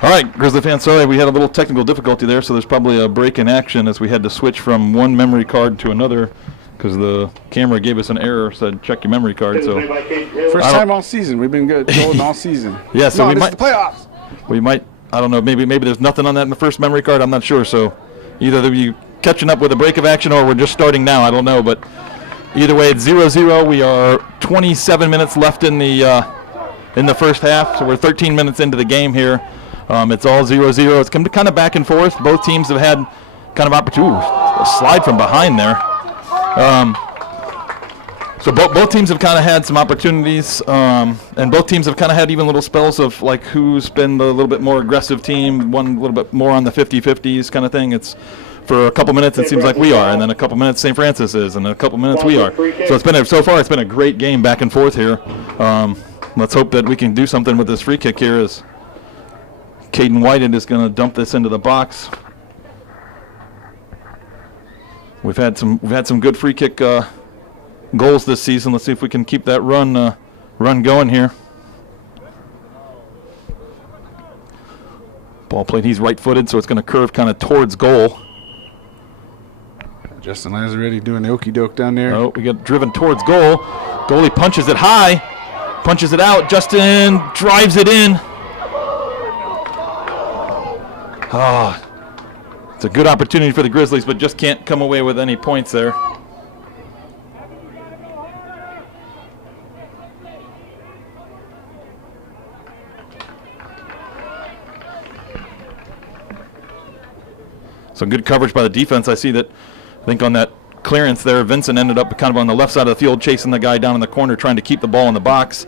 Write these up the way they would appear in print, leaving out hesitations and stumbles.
All right, Grizzly fans, sorry we had a little technical difficulty there, so there's probably a break in action as we had to switch from one memory card to another because the camera gave us an error, said check your memory card. So first time all season. We've been good going all season. Yeah, so no, we this might is the playoffs. We might, I don't know, maybe there's nothing on that in the first memory card. I'm not sure. So either you catching up with a break of action or we're just starting now. I don't know, but either way, it's 0-0. We are 27 minutes left in the first half, so we're 13 minutes into the game here. It's all 0-0. It's come to kind of back and forth. Both teams have had kind of opportunity. A slide from behind there. So both teams have kind of had some opportunities, and both teams have kind of had even little spells of like who's been the little bit more aggressive team, one a little bit more on the 50-50s kind of thing. It's for a couple minutes it seems like we are, and then a couple minutes St. Francis is, and a couple minutes we are. So so far it's been a great game back and forth here. Let's hope that we can do something with this free kick here as Caden Whited is going to dump this into the box. We've had some good free kick goals this season. Let's see if we can keep that run going here. Ball played. He's right-footed, so it's going to curve kind of towards goal. Justin Lazzaretti doing the okey doke down there. Oh, we got driven towards goal. Goalie punches it high, punches it out. Justin drives it in. Oh, it's a good opportunity for the Grizzlies, but just can't come away with any points there. So good coverage by the defense. I see that, I think on that clearance there, Vincent ended up kind of on the left side of the field chasing the guy down in the corner trying to keep the ball in the box.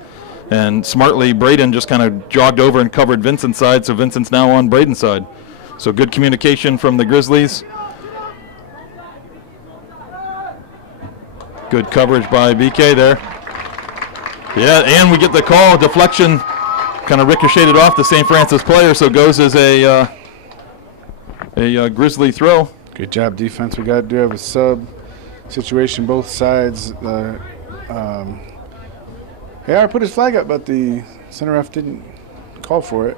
And smartly, Braden just kind of jogged over and covered Vincent's side, so Vincent's now on Braden's side. So good communication from the Grizzlies. Good coverage by BK there. Yeah, and we get the call. Deflection kind of ricocheted off the St. Francis player, so goes as a Grizzly throw. Good job, defense. We do have a sub situation both sides. I put his flag up, but the center ref didn't call for it.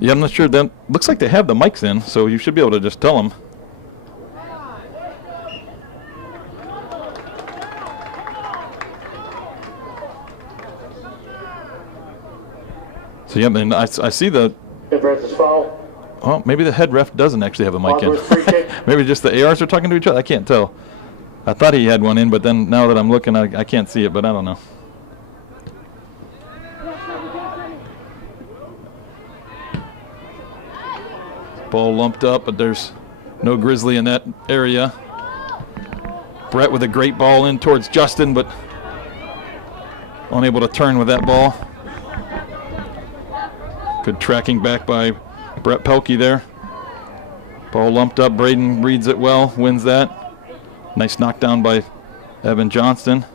Yeah, I'm not sure. That looks like they have the mics in, so you should be able to just tell them. So yeah, I mean, I see the. Oh, maybe the head ref doesn't actually have a mic in. Maybe just the ARs are talking to each other. I can't tell. I thought he had one in, but then now that I'm looking, I can't see it, but I don't know. Ball lumped up, but there's no Grizzly in that area. Brett with a great ball in towards Justin, but unable to turn with that ball. Good tracking back by Brett Pelkey there. Ball lumped up. Braden reads it well, wins that. Nice knockdown by Evan Johnston.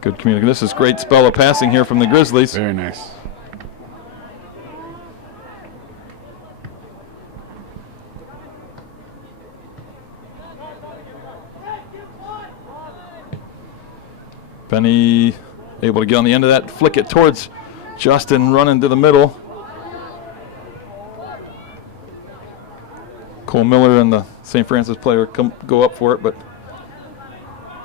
Good communication. This is great spell of passing here from the Grizzlies. Very nice. Benny able to get on the end of that, flick it towards Justin, running to the middle. Cole Miller and the St. Francis player go up for it, but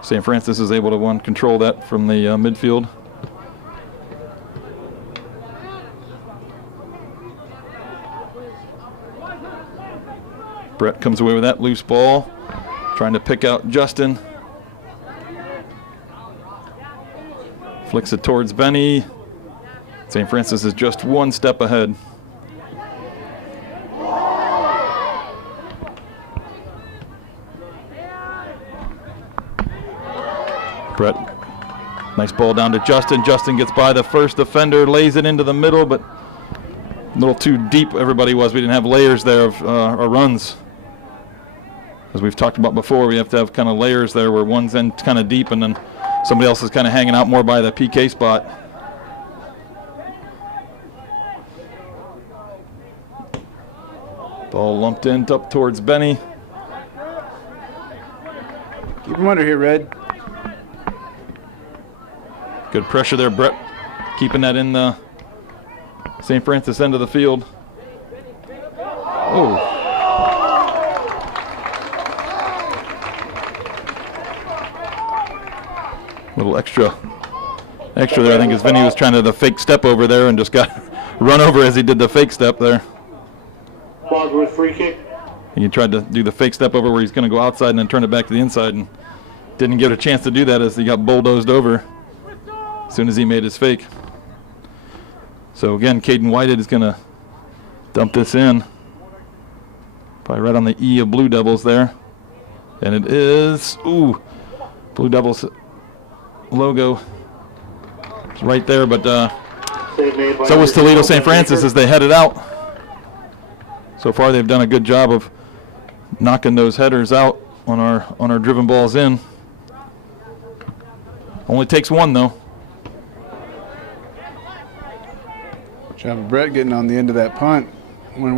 St. Francis is able to control that from the midfield. Brett comes away with that loose ball, trying to pick out Justin. Flicks it towards Benny. St. Francis is just one step ahead. Brett, nice ball down to Justin. Justin gets by the first defender, lays it into the middle, but a little too deep everybody was. We didn't have layers there of our runs. As we've talked about before, we have to have kind of layers there where one's in kind of deep and then somebody else is kind of hanging out more by the PK spot. Ball lumped in up towards Benny. Keep him under here, Red. Good pressure there, Brett. Keeping that in the St. Francis end of the field. Oh. Little extra there, I think, as Vinny was trying to do the fake step over there and just got run over as he did the fake step there. Wadsworth free kick. He tried to do the fake step over where he's going to go outside and then turn it back to the inside, and didn't get a chance to do that as he got bulldozed over as soon as he made his fake. So again, Caden Whited is going to dump this in. Probably right on the E of Blue Devils there. And it is, ooh, Blue Devils logo is right there, but so was Toledo St. Francis as they headed out. So far they've done a good job of knocking those headers out on our driven balls in. Only takes one though. Job of Brett getting on the end of that punt. What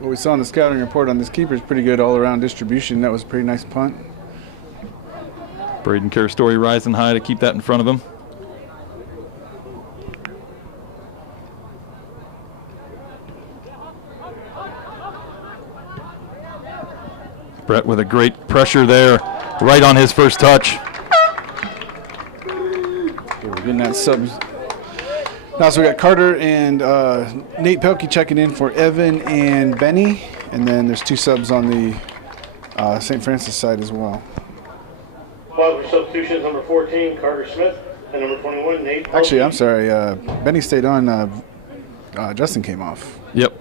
we saw in the scouting report on this keeper is pretty good all-around distribution. That was a pretty nice punt. Braden Carstory rising high to keep that in front of him. Brett with a great pressure there, right on his first touch. Okay, we're getting that sub. Now, so we got Carter and Nate Pelkey checking in for Evan and Benny, and then there's 2 subs on the St. Francis side as well. Wadsworth substitutions, number 14, Carter Smith, and number 21, Nate Pelkey. Actually, I'm sorry, Benny stayed on. Justin came off. Yep.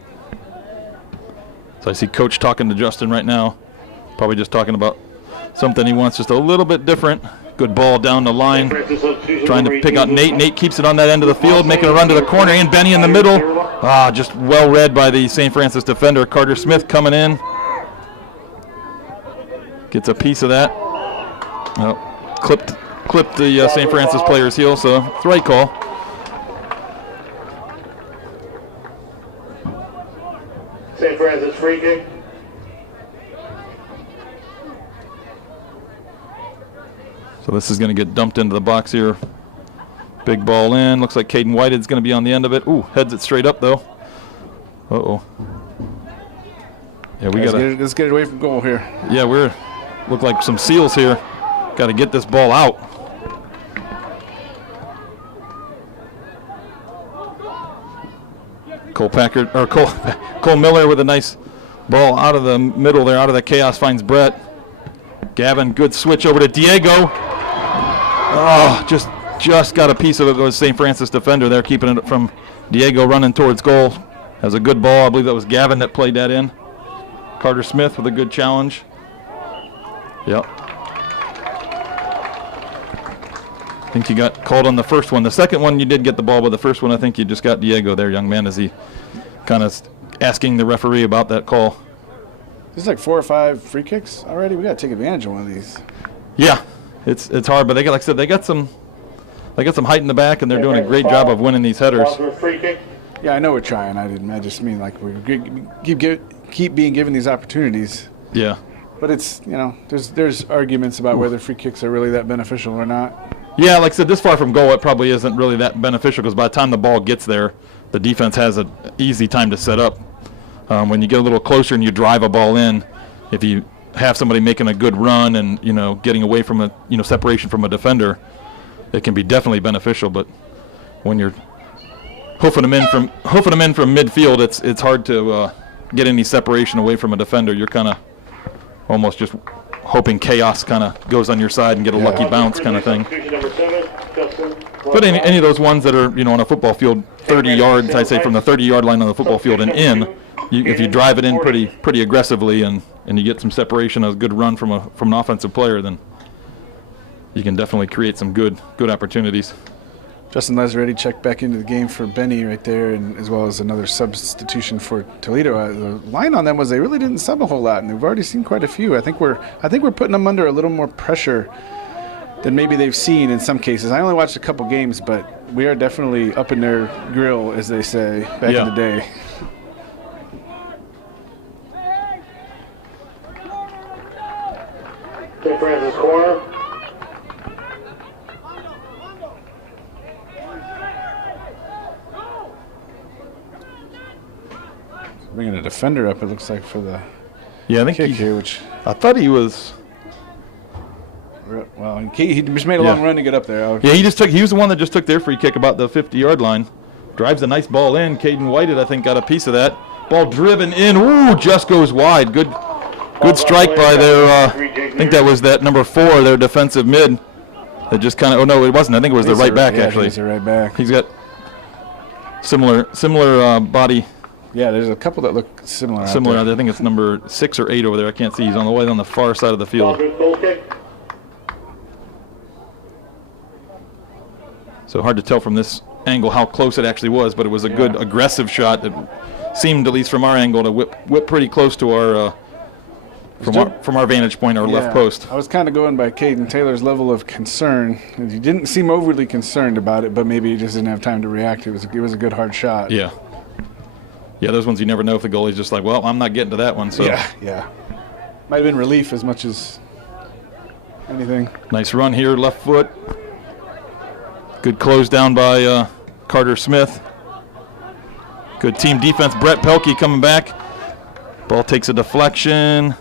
So I see Coach talking to Justin right now. Probably just talking about something he wants just a little bit different. Good ball down the line. Trying to pick out Nate. Nate keeps it on that end of the field, making a run to the corner, and Benny in the middle. Just well read by the St. Francis defender. Carter Smith coming in. Gets a piece of that. Clipped the St. Francis player's heel, so it's the right call. St. Francis free kick. So this is going to get dumped into the box here. Big ball in. Looks like Caden Whitehead's going to be on the end of it. Ooh, heads it straight up though. Uh-oh. Yeah, let's get it away from goal here. Yeah, look like some seals here. Got to get this ball out. Cole Miller with a nice ball out of the middle there, out of the chaos, finds Brett. Gavin, good switch over to Diego. Oh, just got a piece of it. Was St. Francis defender there, keeping it from Diego running towards goal. That was a good ball. I believe that was Gavin that played that in. Carter Smith with a good challenge. Yep. I think you got called on the first one. The second one you did get the ball, but the first one I think you just got Diego there, young man, as he kind of asking the referee about that call. There's like 4 or 5 free kicks already. We got to take advantage of one of these. Yeah, it's hard, but they got, like I said, they got some height in the back, and they're doing a great job of winning these headers. Free kick. Yeah, I know we're trying. I just mean like we keep being given these opportunities. Yeah. But it's, there's arguments about whether free kicks are really that beneficial or not. Yeah, like I said, this far from goal, it probably isn't really that beneficial because by the time the ball gets there, the defense has an easy time to set up. When you get a little closer and you drive a ball in, if you have somebody making a good run and getting away from a separation from a defender, it can be definitely beneficial. But when you're hoofing them in from midfield, it's hard to get any separation away from a defender. You're kind of almost just hoping chaos kind of goes on your side and get a lucky bounce kind of thing. But any of those ones that are on a football field 30 yards, I'd say from the 30-yard line on the football field and in, if you drive it in pretty aggressively and you get some separation, a good run from an offensive player, then you can definitely create some good opportunities. Justin Lazaretti checked back into the game for Benny right there, and as well as another substitution for Toledo. The line on them was they really didn't sub a whole lot, and we've already seen quite a few. I think we're putting them under a little more pressure than maybe they've seen in some cases. I only watched a couple games, but we are definitely up in their grill, as they say back in the day. St. Francis corner. bringing a defender up, it looks like, for the Yeah, I think kick here, which, I thought he was. well, he just made a long run to get up there. Yeah, he was the one that just took their free kick about the 50-yard line. Drives a nice ball in. Caden Whited, I think, got a piece of that. Ball driven in. Ooh, just goes wide. Good strike by their, I think that was that number 4, their defensive mid. That just kind of, oh no, it wasn't. I think it was the right back, actually. He's the right back. He's got similar body. Yeah, there's a couple that look similar. Similar. I think it's number 6 or 8 over there. I can't see. He's on the far side of the field. So hard to tell from this angle how close it actually was, but it was a good aggressive shot that seemed, at least from our angle, to whip pretty close to our from our vantage point, our left post. I was kind of going by Caden Taylor's level of concern. He didn't seem overly concerned about it, but maybe he just didn't have time to react. It was a good hard shot. Yeah. Yeah, those ones you never know if the goalie's just like, well, I'm not getting to that one. So yeah. Might have been relief as much as anything. Nice run here, left foot. Good close down by Carter Smith. Good team defense. Brett Pelkey coming back. Ball takes a deflection.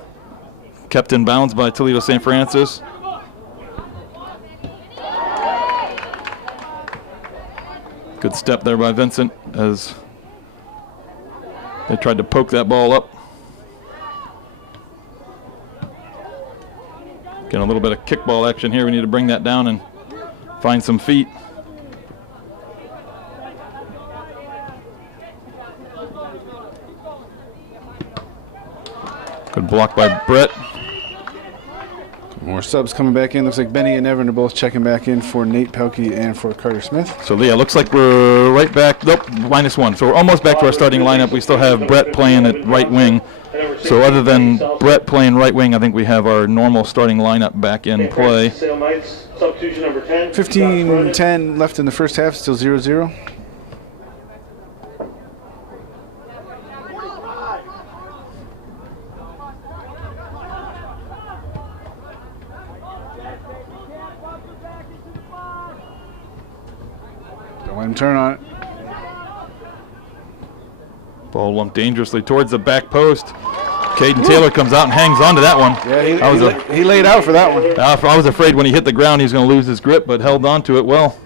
Kept in bounds by Toledo St. Francis. Good step there by Vincent as they tried to poke that ball up. Getting a little bit of kickball action here. We need to bring that down and find some feet. Good block by Brett. More subs coming back in. Looks like Benny and Evan are both checking back in for Nate Pelkey and for Carter Smith. So, yeah, looks like we're right back. Nope, -1. So we're almost back to our starting lineup. We still have Brett playing at right wing. So other than Brett playing right wing, I think we have our normal starting lineup back in play. 15-10 left in the first half, still 0-0. Don't let him turn on it. Ball lumped dangerously towards the back post. Caden Taylor comes out and hangs on to that one. Yeah, he laid out for that one. I was afraid when he hit the ground he was going to lose his grip, but held on to it well.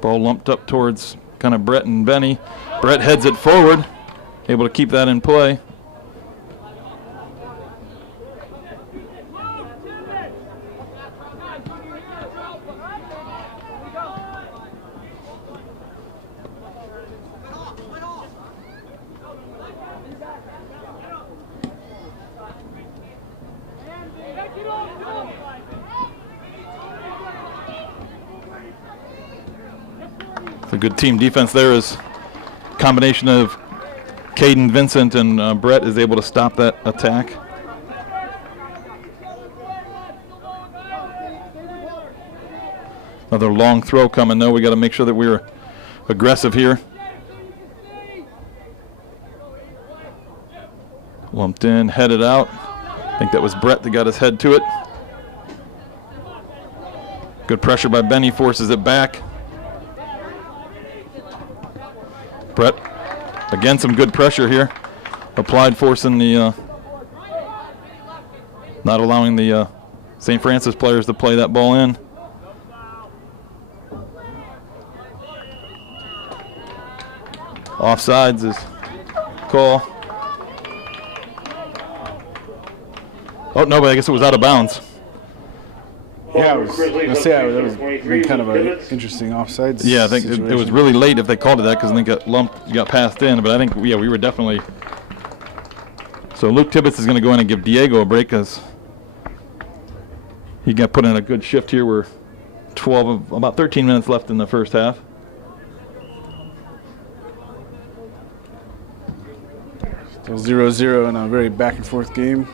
Ball lumped up towards kind of Brett and Benny. Brett heads it forward, able to keep that in play. A good team defense there is a combination of Caden, Vincent, and Brett is able to stop that attack. Another long throw coming though. We got to make sure that we're aggressive here. Lumped in, headed out. I think that was Brett that got his head to it. Good pressure by Benny, forces it back. Brett, again, some good pressure here. Applied, forcing the, not allowing the St. Francis players to play that ball in. Offsides is call. Oh, no, but I guess it was out of bounds. Yeah, I was going to say that was kind of an interesting offsides. Yeah, I think it was really late if they called it that because I think it got passed in. But I think, yeah, we were definitely. So Luke Tibbetts is going to go in and give Diego a break because he got put in a good shift here. We're about 13 minutes left in the first half. Still 0-0 in a very back and forth game.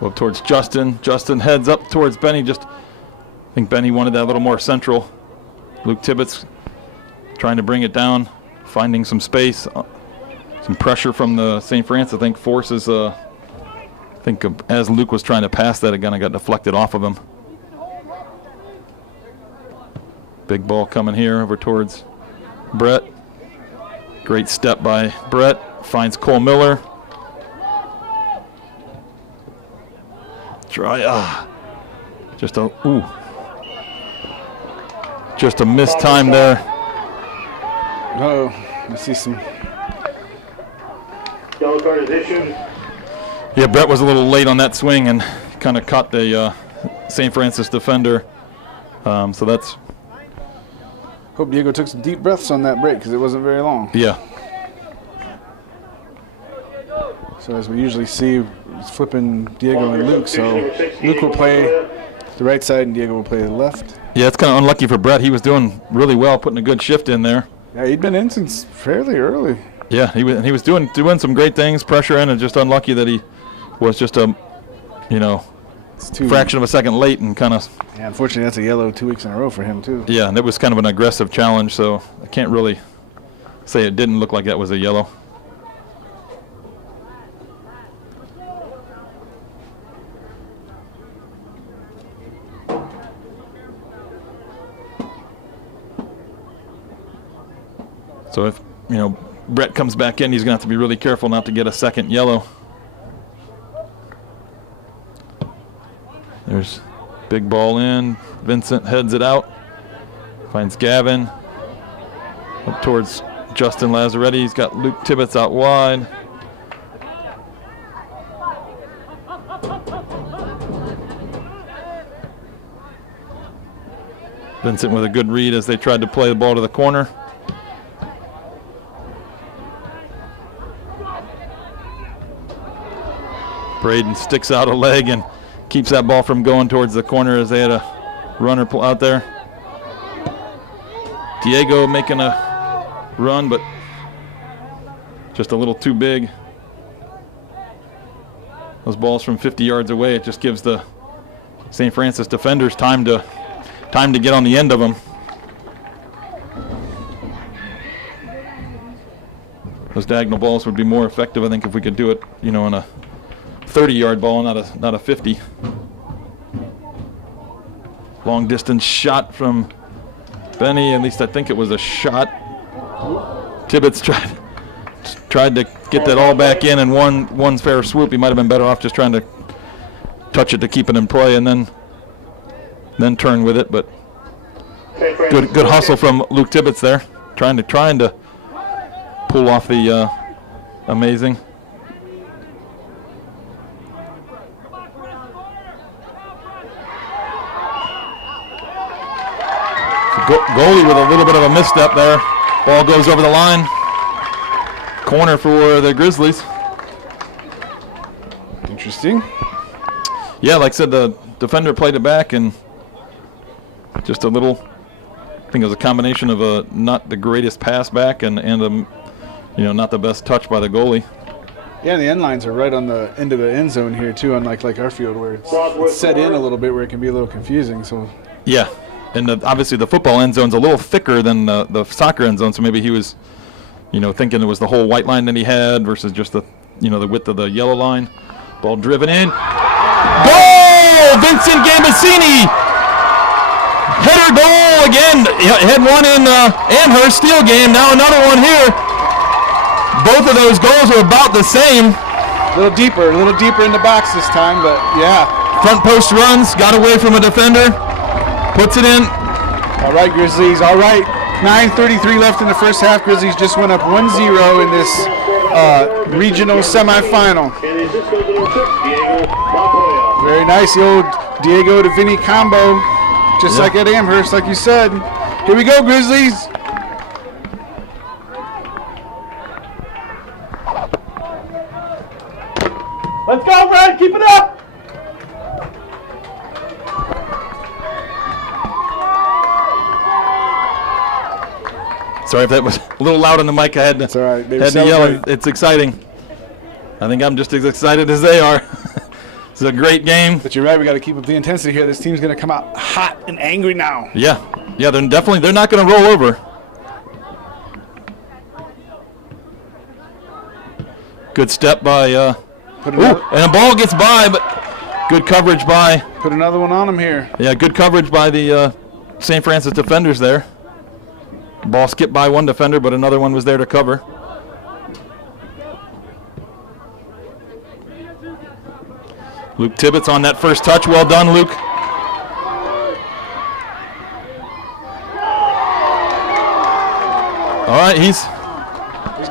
Up towards Justin. Justin heads up towards Benny. Just, I think Benny wanted that a little more central. Luke Tibbetts trying to bring it down, finding some space, some pressure from the St. Francis. I think forces, as Luke was trying to pass that, it kind of got deflected off of him. Big ball coming here over towards Brett. Great step by Brett. Finds Cole Miller. Just a missed time there. Oh, I see some. Yellow card is issued. Yeah, Brett was a little late on that swing and kind of caught the St. Francis defender. So that's. Hope Diego took some deep breaths on that break because it wasn't very long. Yeah. So as we usually see, it's flipping Diego and Luke. So Luke will play the right side and Diego will play the left. Yeah, it's kind of unlucky for Brett. He was doing really well, putting a good shift in there. Yeah, he'd been in since fairly early. Yeah, he was doing some great things, pressure in, and just unlucky that he was just a, fraction of a second late and kind of. Yeah, unfortunately, that's a yellow 2 weeks in a row for him too. Yeah, and it was kind of an aggressive challenge, so I can't really say it didn't look like that was a yellow. So if, Brett comes back in, he's going to have to be really careful not to get a second yellow. There's big ball in. Vincent heads it out. Finds Gavin. Up towards Justin Lazzaretti. He's got Luke Tibbetts out wide. Vincent with a good read as they tried to play the ball to the corner. Braden sticks out a leg and keeps that ball from going towards the corner as they had a runner out there. Diego making a run, but just a little too big. Those balls from 50 yards away, it just gives the St. Francis defenders time to get on the end of them. Those diagonal balls would be more effective, I think, if we could do it, on a 30-yard ball, not a 50. Long distance shot from Benny. At least I think it was a shot. Tibbetts tried to get that all back in one fair swoop. He might have been better off just trying to touch it to keep it in play and then turn with it. But good hustle from Luke Tibbetts there, trying to pull off the amazing. Goalie with a little bit of a misstep there. Ball goes over the line. Corner for the Grizzlies. Interesting. Yeah, like I said, the defender played it back and just a little, I think it was a combination of a not the greatest pass back and not the best touch by the goalie. Yeah, and the end lines are right on the end of the end zone here too, unlike our field where it's set in a little bit where it can be a little confusing. So yeah. And obviously the football end zone's a little thicker than the soccer end zone, so maybe he was, thinking it was the whole white line that he had versus just the width of the yellow line. Ball driven in. Goal! Vincent Gambasini! Header goal again. Had one in Amherst Steel game, now another one here. Both of those goals are about the same. A little deeper in the box this time, but yeah. Front post runs, got away from a defender. Puts it in. All right, Grizzlies. All right. 9:33 left in the first half. Grizzlies just went up 1-0 in this regional semifinal. Very nice. The old Diego to Vinny combo. Just like at Amherst, like you said. Here we go, Grizzlies. Let's go, Brad. Keep it up. Sorry if that was a little loud on the mic. I had to, That's all right. had to yell. It's exciting. I think I'm just as excited as they are. It's a great game. But you're right, we got to keep up the intensity here. This team's going to come out hot and angry now. Yeah, they're not going to roll over. Good step by, and a ball gets by, but good coverage by. Put another one on him here. Yeah, good coverage by the St. Francis defenders there. Ball skipped by one defender, but another one was there to cover. Luke Tibbetts on that first touch. Well done, Luke. All right, he's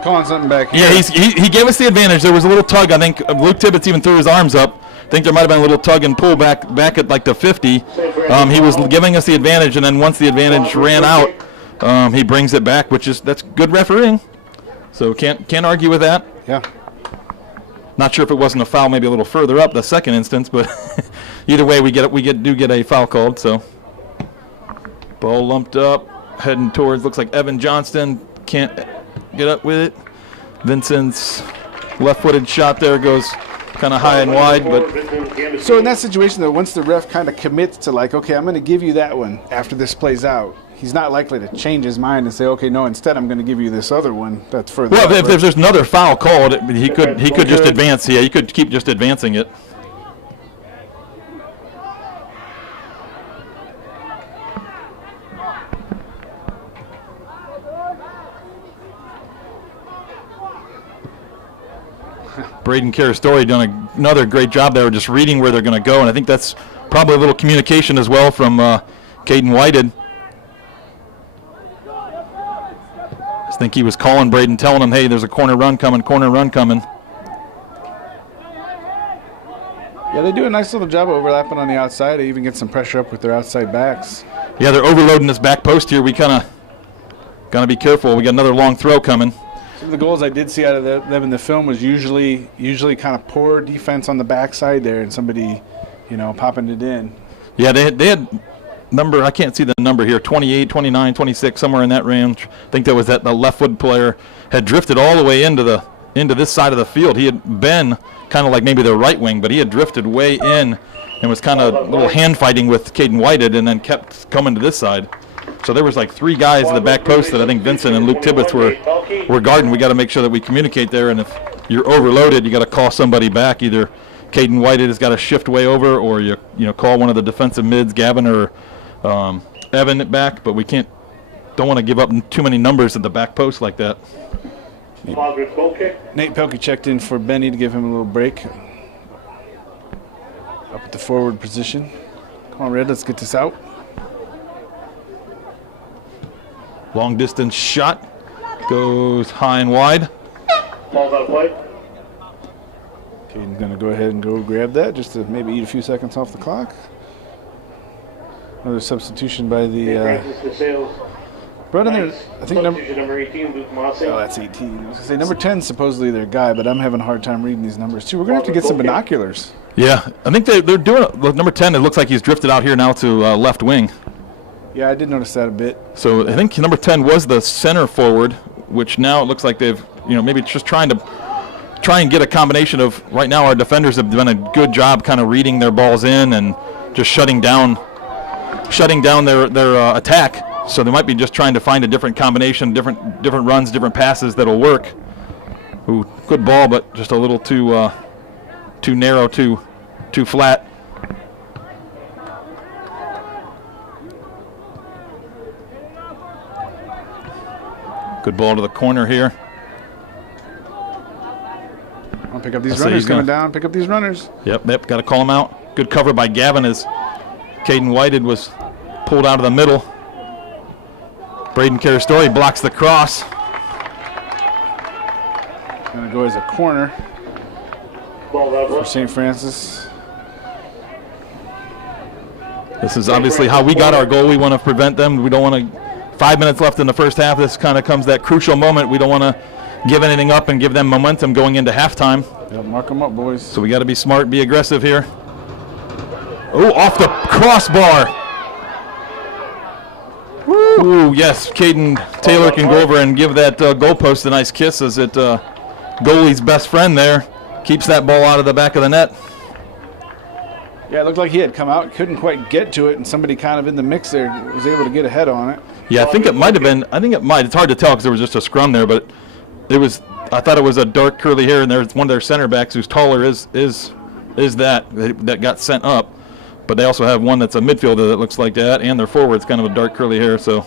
calling something back here. Yeah, he gave us the advantage. There was a little tug. I think Luke Tibbetts even threw his arms up. I think there might have been a little tug and pull back at like the 50. He was giving us the advantage, and then once the advantage ran out, he brings it back, that's good refereeing. So can't argue with that. Yeah. Not sure if it wasn't a foul, maybe a little further up the second instance, but either way we do get a foul called. So ball lumped up, heading towards, looks like Evan Johnston can't get up with it. Vincent's left-footed shot there goes kind of high and wide, but so in that situation though, once the ref kind of commits to like, okay, I'm going to give you that one after this plays out, he's not likely to change his mind and say, okay, no, instead I'm going to give you this other one that's further. Well, up, if there's another foul called, he could just advance. Yeah, he could keep just advancing it. Braden Carastori done another great job there, just reading where they're going to go, and I think that's probably a little communication as well from Caden Whited. I think he was calling Braden, telling him, hey, there's a corner run coming. Yeah, they do a nice little job of overlapping on the outside. They even get some pressure up with their outside backs. Yeah, they're overloading this back post here. We kind of got to be careful. We got another long throw coming. Some of the goals I did see out of them in the film was usually kind of poor defense on the backside there and somebody, popping it in. Yeah, they had number, I can't see the number here, 28, 29, 26, somewhere in that range. I think that was the left foot player had drifted all the way into this side of the field. He had been kind of like maybe the right wing, but he had drifted way in and was kind of a little hand fighting with Caden Whited and then kept coming to this side. So there was like three guys in the back post that I think Vincent and Luke Tibbetts were guarding. We got to make sure that we communicate there, and if you're overloaded, you got to call somebody back. Either Caden Whited has got to shift way over, or you call one of the defensive mids, Gavin or Evan, back. But we don't want to give up too many numbers at the back post like that. Nate Pelkey checked in for Benny to give him a little break. Up at the forward position. Come on, Red, let's get this out. Long distance shot goes high and wide. Ball's out of play. Caden's going to go ahead and go grab that just to maybe eat a few seconds off the clock. Another substitution by the brought in there, I think number 18, Luke Mossy. Oh, that's 18. I was going to say number 10 is supposedly their guy, but I'm having a hard time reading these numbers too. We're going to have to get some binoculars. Yeah, I think they're doing it. With number 10, it looks like he's drifted out here now to left wing. Yeah, I did notice that a bit. So I think number 10 was the center forward, which now it looks like they've, maybe just trying and get a combination of, right now our defenders have done a good job kind of reading their balls in and just shutting down their attack. So they might be just trying to find a different combination, different runs, different passes that'll work. Ooh, good ball, but just a little too narrow, too flat. Good ball to the corner here. I'll pick up these runners coming down. Pick up these runners. Yep, got to call them out. Good cover by Gavin as Caden Whited was pulled out of the middle. Braden Carastori blocks the cross. Going to go as a corner for St. Francis. This is obviously how we got our goal. We want to prevent them. We don't want to. 5 minutes left in the first half. This kind of comes that crucial moment. We don't want to give anything up and give them momentum going into halftime. Yep, mark them up, boys. So we got to be smart, be aggressive here. Oh, off the crossbar. Ooh, yes, Caden Taylor can go over and give that goalpost a nice kiss as it goalie's best friend there keeps that ball out of the back of the net. Yeah, it looked like he had come out, couldn't quite get to it, and somebody kind of in the mix there was able to get ahead on it. Yeah, I think it might have been. I think it might. It's hard to tell because there was just a scrum there, but it was. I thought it was a dark curly hair, and there's one of their center backs who's taller is that got sent up. But they also have one that's a midfielder that looks like that, and their forward's kind of a dark curly hair. So,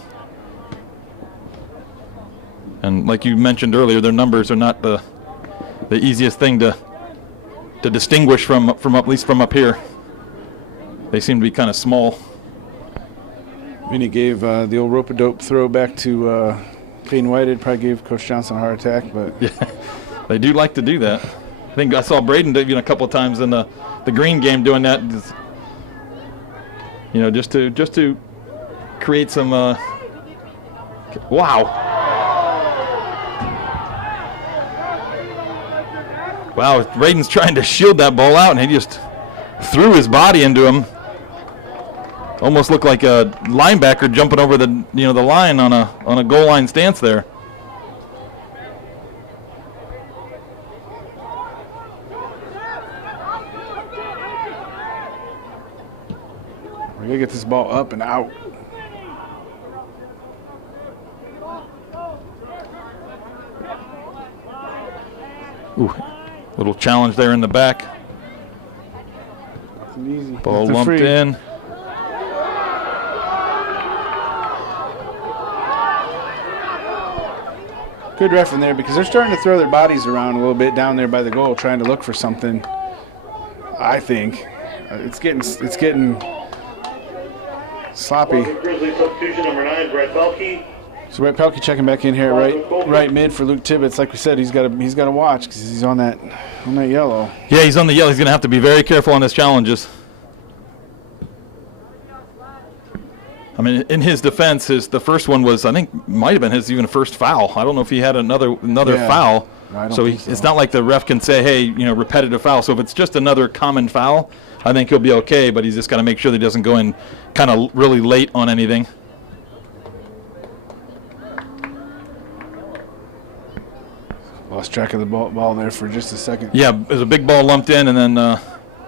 and like you mentioned earlier, their numbers are not the easiest thing to distinguish from at least from up here. They seem to be kind of small. Vinny gave the old rope-a-dope throw back to Caden Whitehead. Probably gave Coach Johnson a heart attack, but yeah, they do like to do that. I think I saw Braden do a couple of times in the green game doing that. Just to create some. Wow. Wow, Braden's trying to shield that ball out, and he just threw his body into him. Almost looked like a linebacker jumping over the line on a goal line stance there. We're gonna get this ball up and out. Ooh, little challenge there in the back. Easy. Ball lumped in. Good ref in there because they're starting to throw their bodies around a little bit down there by the goal, trying to look for something. I think it's getting sloppy. Grizzlies substitution number 9, Brett Belkey. So Brett Pelkey checking back in here at right mid for Luke Tibbetts. Like we said, he's got to watch because he's on that yellow. Yeah, he's on the yellow. He's going to have to be very careful on his challenges. I mean, in his defense, the first one was, I think, might have been his even first foul. I don't know if he had another foul. No, so it's not like the ref can say, hey, repetitive foul. So if it's just another common foul, I think he'll be okay. But he's just got to make sure that he doesn't go in kind of really late on anything. Lost track of the ball there for just a second. Yeah, there's a big ball lumped in, and then I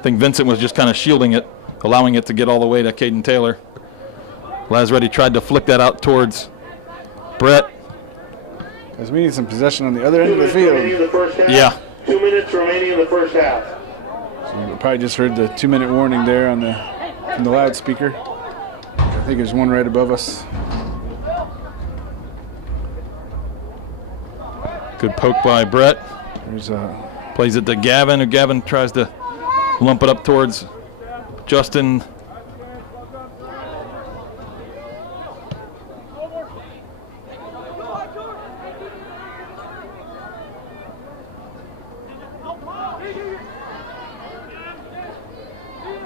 think Vincent was just kind of shielding it, allowing it to get all the way to Caden Taylor. Lazaretti tried to flick that out towards Brett. Because we need some possession on the other end of the field. Yeah. 2 minutes remaining in the first half. So you probably just heard the 2-minute warning there from the loudspeaker. I think there's one right above us. Good poke by Brett. There's plays it to Gavin, who Gavin tries to lump it up towards Justin.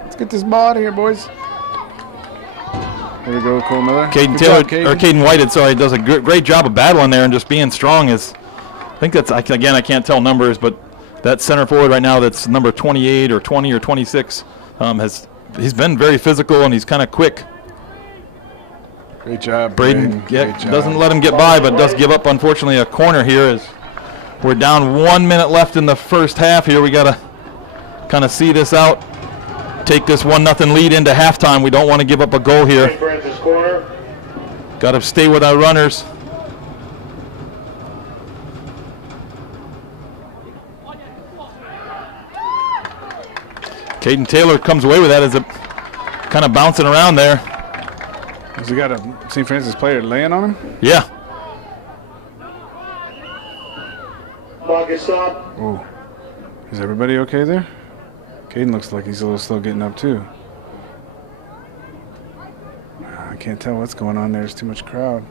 Let's get this ball out of here, boys. There we go, Cole Miller. Caden Taylor, or Caden Whitehead, sorry, does a great job of battling there and just being strong. I think that's, again, I can't tell numbers, but that center forward right now that's number 28 or 20 or 26, he's been very physical and he's kind of quick. Great job, Braden. Great job. Doesn't let him get by, but does give up, unfortunately, a corner here as we're down 1 minute left in the first half here. We got to kind of see this out. Take this 1-0 lead into halftime. We don't want to give up a goal here. Got to stay with our runners. Caden Taylor comes away with that as a kind of bouncing around there. Has he got a St. Francis player laying on him? Yeah. Clock is stopped. Oh, is everybody okay there? Caden looks like he's a little slow getting up too. I can't tell what's going on there. There's too much crowd.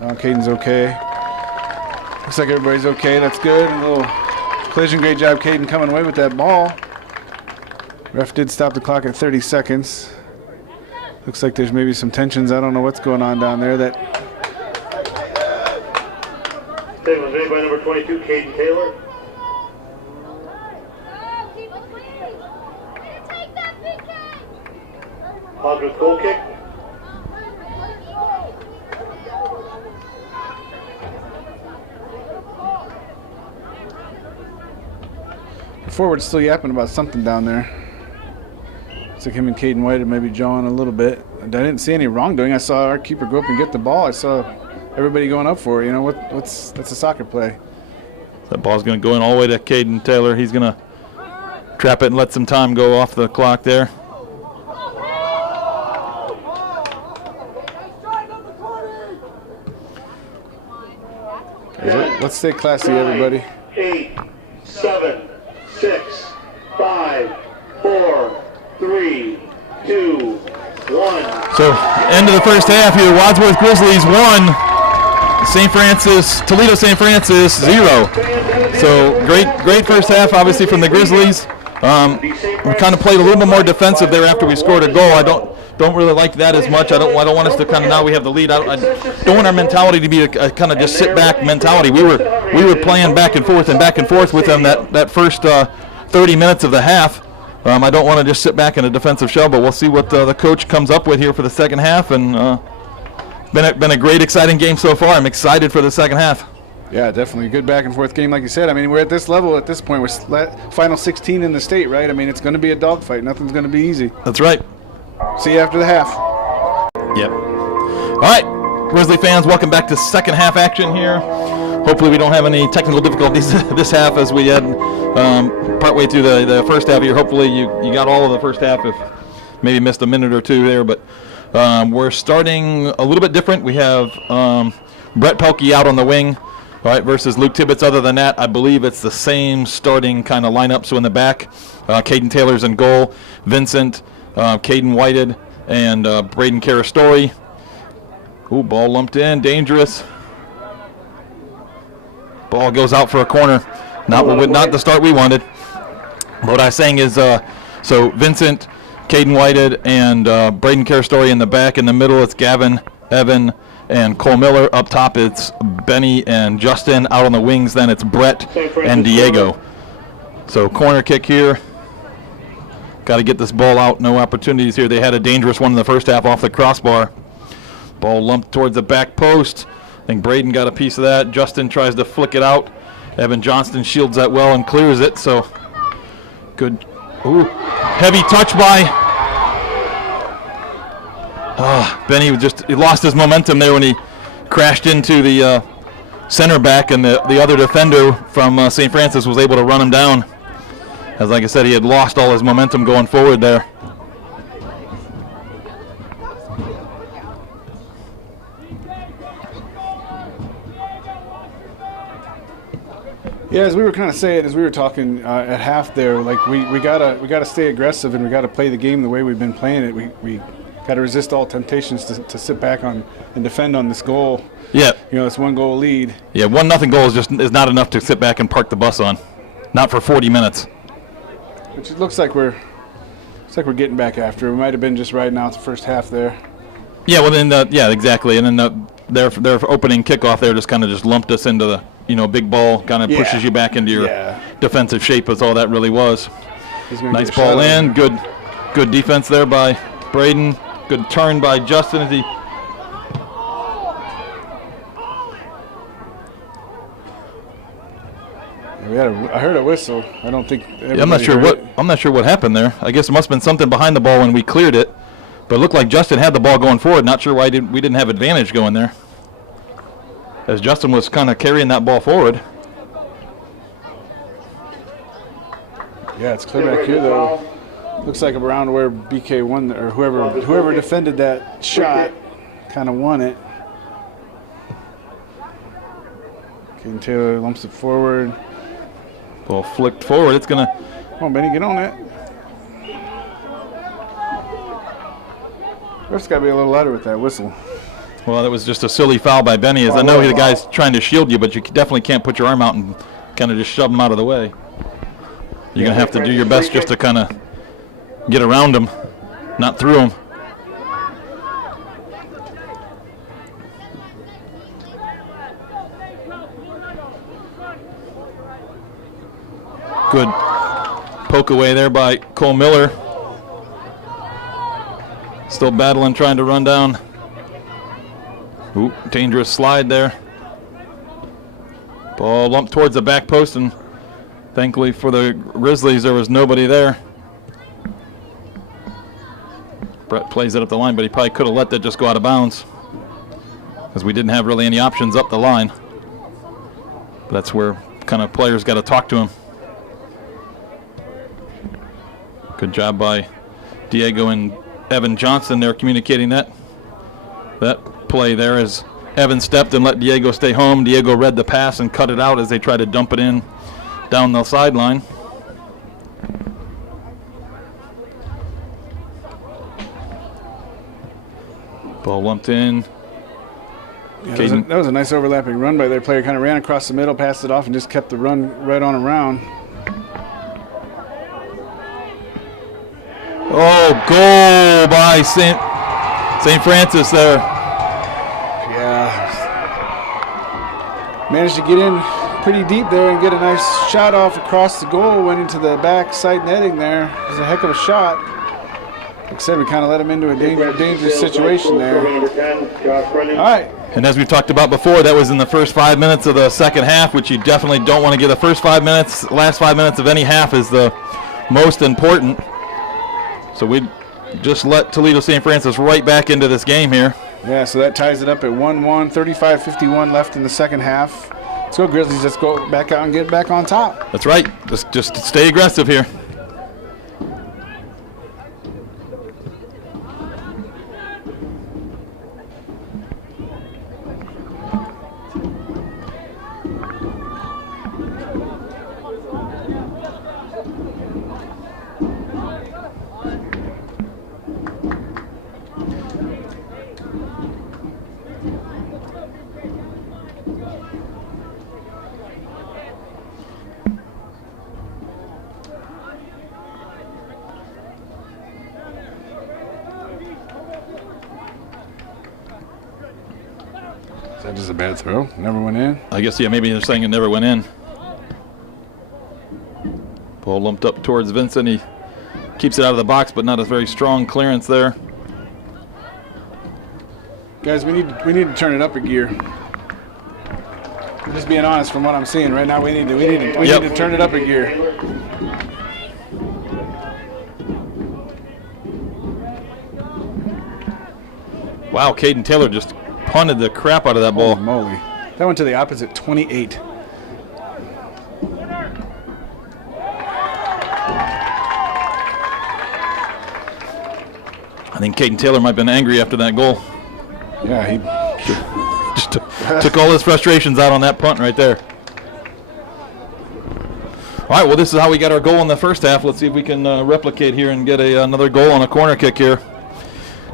Caden's okay. Looks like everybody's okay. That's good. A little collision. Great job, Caden, coming away with that ball. Ref did stop the clock at 30 seconds. Looks like there's maybe some tensions. I don't know what's going on down there. That Save was made by number 22, Caden Taylor. Positive goal kick. the forward's still yapping about something down there. Looks like him and Caden White are maybe jawing a little bit. I didn't see any wrongdoing. I saw our keeper go up and get the ball. I saw everybody going up for it. You know, that's a soccer play. That ball's going to go in all the way to Caden Taylor. He's going to trap it and let some time go off the clock there. Let's stay classy, everybody. 8, 7, 6, 5, 4, 3, 2, 1. So, end of the first half here. Wadsworth Grizzlies 1. Toledo St. Francis 0. So great first half, obviously, from the Grizzlies. We kind of played a little bit more defensive there after we scored a goal. I don't really like that as much. I don't want us to kind of, now we have the lead. I don't want our mentality to be a kind of just sit back mentality. We were playing back and forth with them that first 30 minutes of the half. I don't want to just sit back in a defensive shell, but we'll see what the coach comes up with here for the second half. And been a great, exciting game so far. I'm excited for the second half. Yeah, definitely a good back and forth game, like you said. I mean, we're at this level at this point. We're final 16 in the state, right? I mean, it's going to be a dogfight. Nothing's going to be easy. That's right. See you after the half. Yep. All right, Grizzly fans, welcome back to second half action here. Hopefully we don't have any technical difficulties this half as we had partway through the first half here. Hopefully you got all of the first half, if maybe missed a minute or two there, but we're starting a little bit different. We have Brett Pelkey out on the wing, all right, versus Luke Tibbetts. Other than that, I believe it's the same starting kind of lineup. So in the back, Caden Taylor's in goal, Vincent, Caden Whited, and Braden Carastori. Ooh, ball lumped in, dangerous. Ball goes out for a corner. Not the start we wanted. What I'm saying is, so Vincent, Caden Whited, and Braden Carastori in the back. In the middle, it's Gavin, Evan, and Cole Miller. Up top, it's Benny and Justin. Out on the wings, then it's Brett and Diego. So corner kick here. Got to get this ball out. No opportunities here. They had a dangerous one in the first half off the crossbar. Ball lumped towards the back post. I think Braden got a piece of that. Justin tries to flick it out. Evan Johnston shields that well and clears it. So good. Ooh, heavy touch by Benny. He lost his momentum there when he crashed into the center back, and the other defender from St. Francis was able to run him down. As like I said, he had lost all his momentum going forward there. Yeah, as we were kind of saying, as we were talking at half there, like we gotta stay aggressive and we gotta play the game the way we've been playing it. We gotta resist all temptations to sit back on and defend on this goal. Yeah, you know, it's 1-goal lead. Yeah, 1-0 goal is not enough to sit back and park the bus on, not for 40 minutes. Which it looks like we're getting back after. We might have been just riding out the first half there. Yeah, well then, yeah, exactly, and then their opening kickoff there just lumped us into the. Big ball kind of pushes you back into your defensive shape. Is all that really was. Nice ball in. Good defense there by Braden. Good turn by Justin as he. I heard a whistle. I don't think. I'm not sure what happened there. I guess it must have been something behind the ball when we cleared it, but it looked like Justin had the ball going forward. Not sure why we didn't have advantage going there, as Justin was kind of carrying that ball forward. Yeah, it's clear back here though. Looks like around where BK won, or whoever defended that shot kind of won it. Caden Taylor lumps it forward. Ball flicked forward. It's gonna. Come on, Benny, get on it. Ref's got to be a little louder with that whistle. Well, that was just a silly foul by Benny. As I know the guy's trying to shield you, but you definitely can't put your arm out and kind of just shove him out of the way. You're going to have to do your best just to kind of get around him, not through him. Good poke away there by Cole Miller. Still battling, trying to run down. Ooh, dangerous slide there. Ball lumped towards the back post, and thankfully for the Grizzlies, there was nobody there. Brett plays it up the line, but he probably could have let that just go out of bounds, because we didn't have really any options up the line. But that's where kind of players got to talk to him. Good job by Diego and Evan Johnson there communicating that play there as Evan stepped and let Diego stay home. Diego read the pass and cut it out as they tried to dump it in down the sideline. Ball lumped in. Yeah, that was a nice overlapping run by their player. Kind of ran across the middle, passed it off, and just kept the run right on around. Oh, goal by St. Francis there. Yeah. Managed to get in pretty deep there and get a nice shot off across the goal. Went into the back side netting there. It was a heck of a shot. Like I said, we kind of let him into a dangerous situation there. All right. And as we've talked about before, that was in the first 5 minutes of the second half, which you definitely don't want to get. The first 5 minutes, last 5 minutes of any half is the most important. So we just let Toledo St. Francis right back into this game here. Yeah, so that ties it up at 1-1, 35-51 left in the second half. Let's go Grizzlies, let's go back out and get back on top. That's right, just stay aggressive here. Is that just a bad throw? Never went in? I guess, yeah, maybe they're saying it never went in. Ball lumped up towards Vincent. He keeps it out of the box, but not a very strong clearance there. Guys, we need to turn it up a gear. I'm just being honest from what I'm seeing right now. We need to turn it up a gear. Wow, Caden Taylor just punted the crap out of that ball. Holy moly. That went to the opposite 28. I think Caden Taylor might have been angry after that goal. Yeah, he just took all his frustrations out on that punt right there. All right, well, this is how we got our goal in the first half. Let's see if we can replicate here and get another goal on a corner kick here.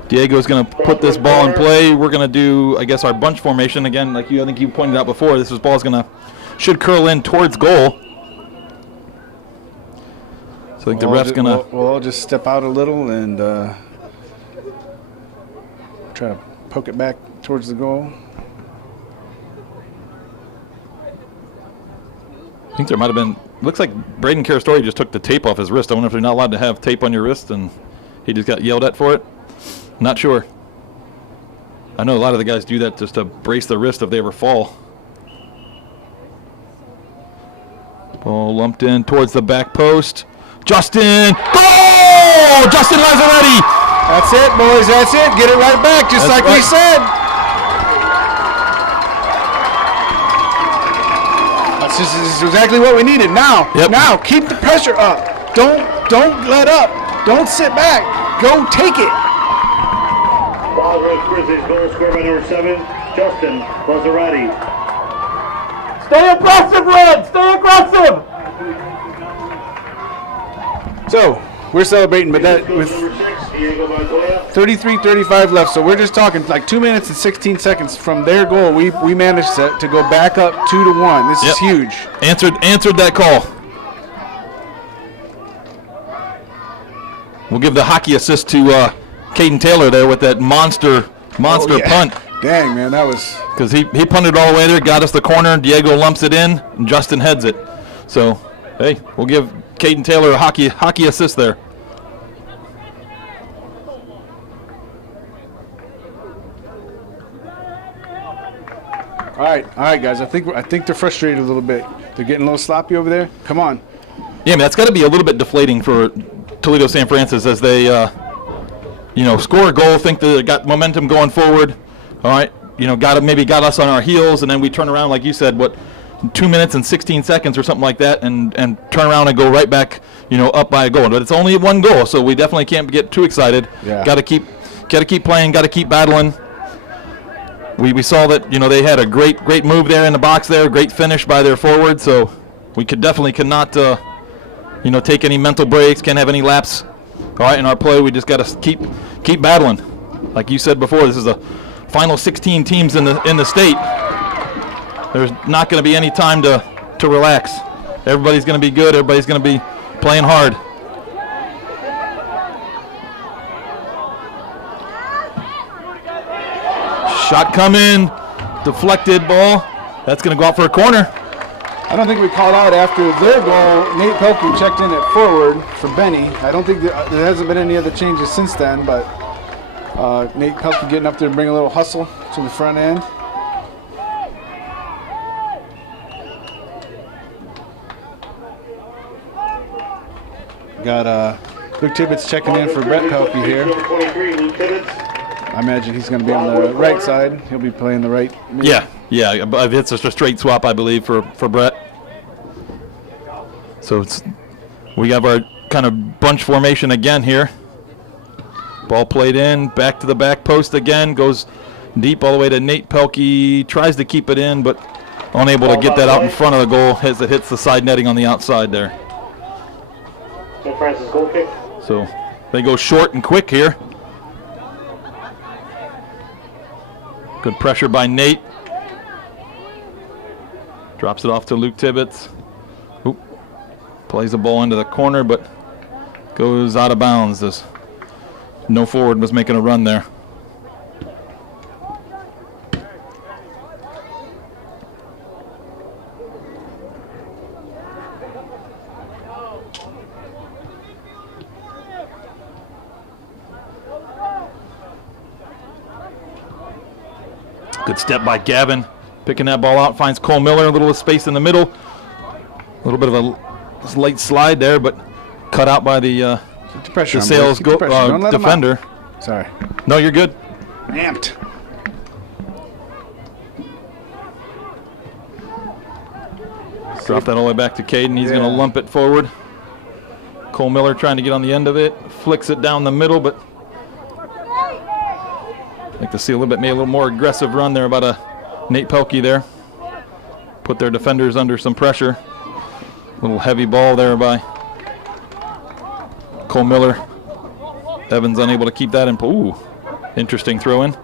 Diego's going to put this ball in play. We're going to do, I guess, our bunch formation again. Like I think you pointed out before, this ball's should curl in towards goal. So I think the ref's going to. We'll all just step out a little and try to poke it back towards the goal. I think there might have been. Looks like Braden Carastori just took the tape off his wrist. I wonder if you're not allowed to have tape on your wrist, and he just got yelled at for it. Not sure. I know a lot of the guys do that just to brace their wrist if they ever fall. Ball lumped in towards the back post. Justin! Goal! Justin Lazzaretti! That's it, boys. That's it. Get it right back, just like we said. This is exactly what we needed. Now, now, keep the pressure up. Don't let up. Don't sit back. Go take it. Wadsworth Grizzlies goal scored by number 7, Justin Lazzaretti. Stay aggressive, Red! Stay aggressive! So, we're celebrating, but that with 33-35 left, so we're just talking like 2 minutes and 16 seconds from their goal. We managed to go back up 2-1. This is huge. Answered that call. We'll give the hockey assist to Caden Taylor there with that monster punt. Dang, man, that was... Because he punted all the way there, got us the corner, Diego lumps it in, and Justin heads it. So, hey, we'll give Caden Taylor a hockey assist there. All right, guys. I think they're frustrated a little bit. They're getting a little sloppy over there. Come on. Yeah, man, that's got to be a little bit deflating for Toledo St. Francis as they, score a goal, think that they got momentum going forward. All right, got us on our heels, and then we turn around, like you said, 2 minutes and 16 seconds or something like that, and turn around and go right back, up by a goal. But it's only one goal, so we definitely can't get too excited. Yeah. Got to keep playing, got to keep battling. We saw that, they had a great move there in the box there, great finish by their forward, so we cannot take any mental breaks, can't have any laps. All right, in our play, we just got to keep battling. Like you said before, this is the final 16 teams in the state. There's not going to be any time to relax. Everybody's going to be good. Everybody's going to be playing hard. Shot coming, deflected ball. That's going to go out for a corner. I don't think we called out after their goal. Nate Pelkey checked in at forward for Benny. I don't think there hasn't been any other changes since then, but Nate Pelkey getting up there to bring a little hustle to the front end. Got Luke Tibbetts checking in for Brett Pelkey here. I imagine he's going to be on the right side. He'll be playing the right mid. Yeah, it's just a straight swap, I believe, for Brett. So we have our kind of bunch formation again here. Ball played in, back to the back post again, goes deep all the way to Nate Pelkey, tries to keep it in, but unable to get that out in front of the goal as it hits the side netting on the outside there. St. Francis goal kick. So they go short and quick here. Good pressure by Nate. Drops it off to Luke Tibbetts. Oop. Plays the ball into the corner, but goes out of bounds. There's no forward was making a run there. Good step by Gavin. Picking that ball out, finds Cole Miller, a little space in the middle. A little bit of a late slide there, but cut out by the Sales defender. Sorry. No, you're good. Amped. Drop that all the way back to Caden. He's going to lump it forward. Cole Miller trying to get on the end of it. Flicks it down the middle, but I'd like to see maybe a little more aggressive run there about Nate Pelkey there. Put their defenders under some pressure. Little heavy ball there by Cole Miller. Evans unable to keep that in. Ooh, interesting throw in.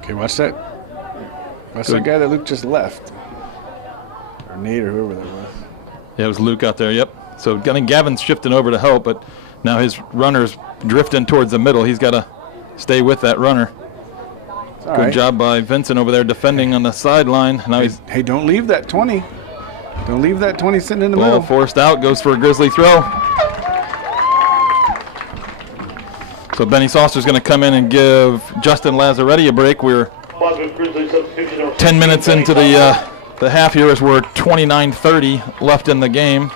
Okay, watch that. Watch that guy that Luke just left. Or Nate or whoever that was. Yeah, it was Luke out there, yep. So I think Gavin's shifting over to help, but now his runner's drifting towards the middle. He's got to stay with that runner. Good job by Vincent over there defending on the sideline. Now Hey, don't leave that 20. Don't leave that 20 sitting in the middle. Ball forced out, goes for a Grizzly throw. So Benny Saucer's going to come in and give Justin Lazzaretti a break. We're 10 minutes into the half here as we're 29:30 left in the game.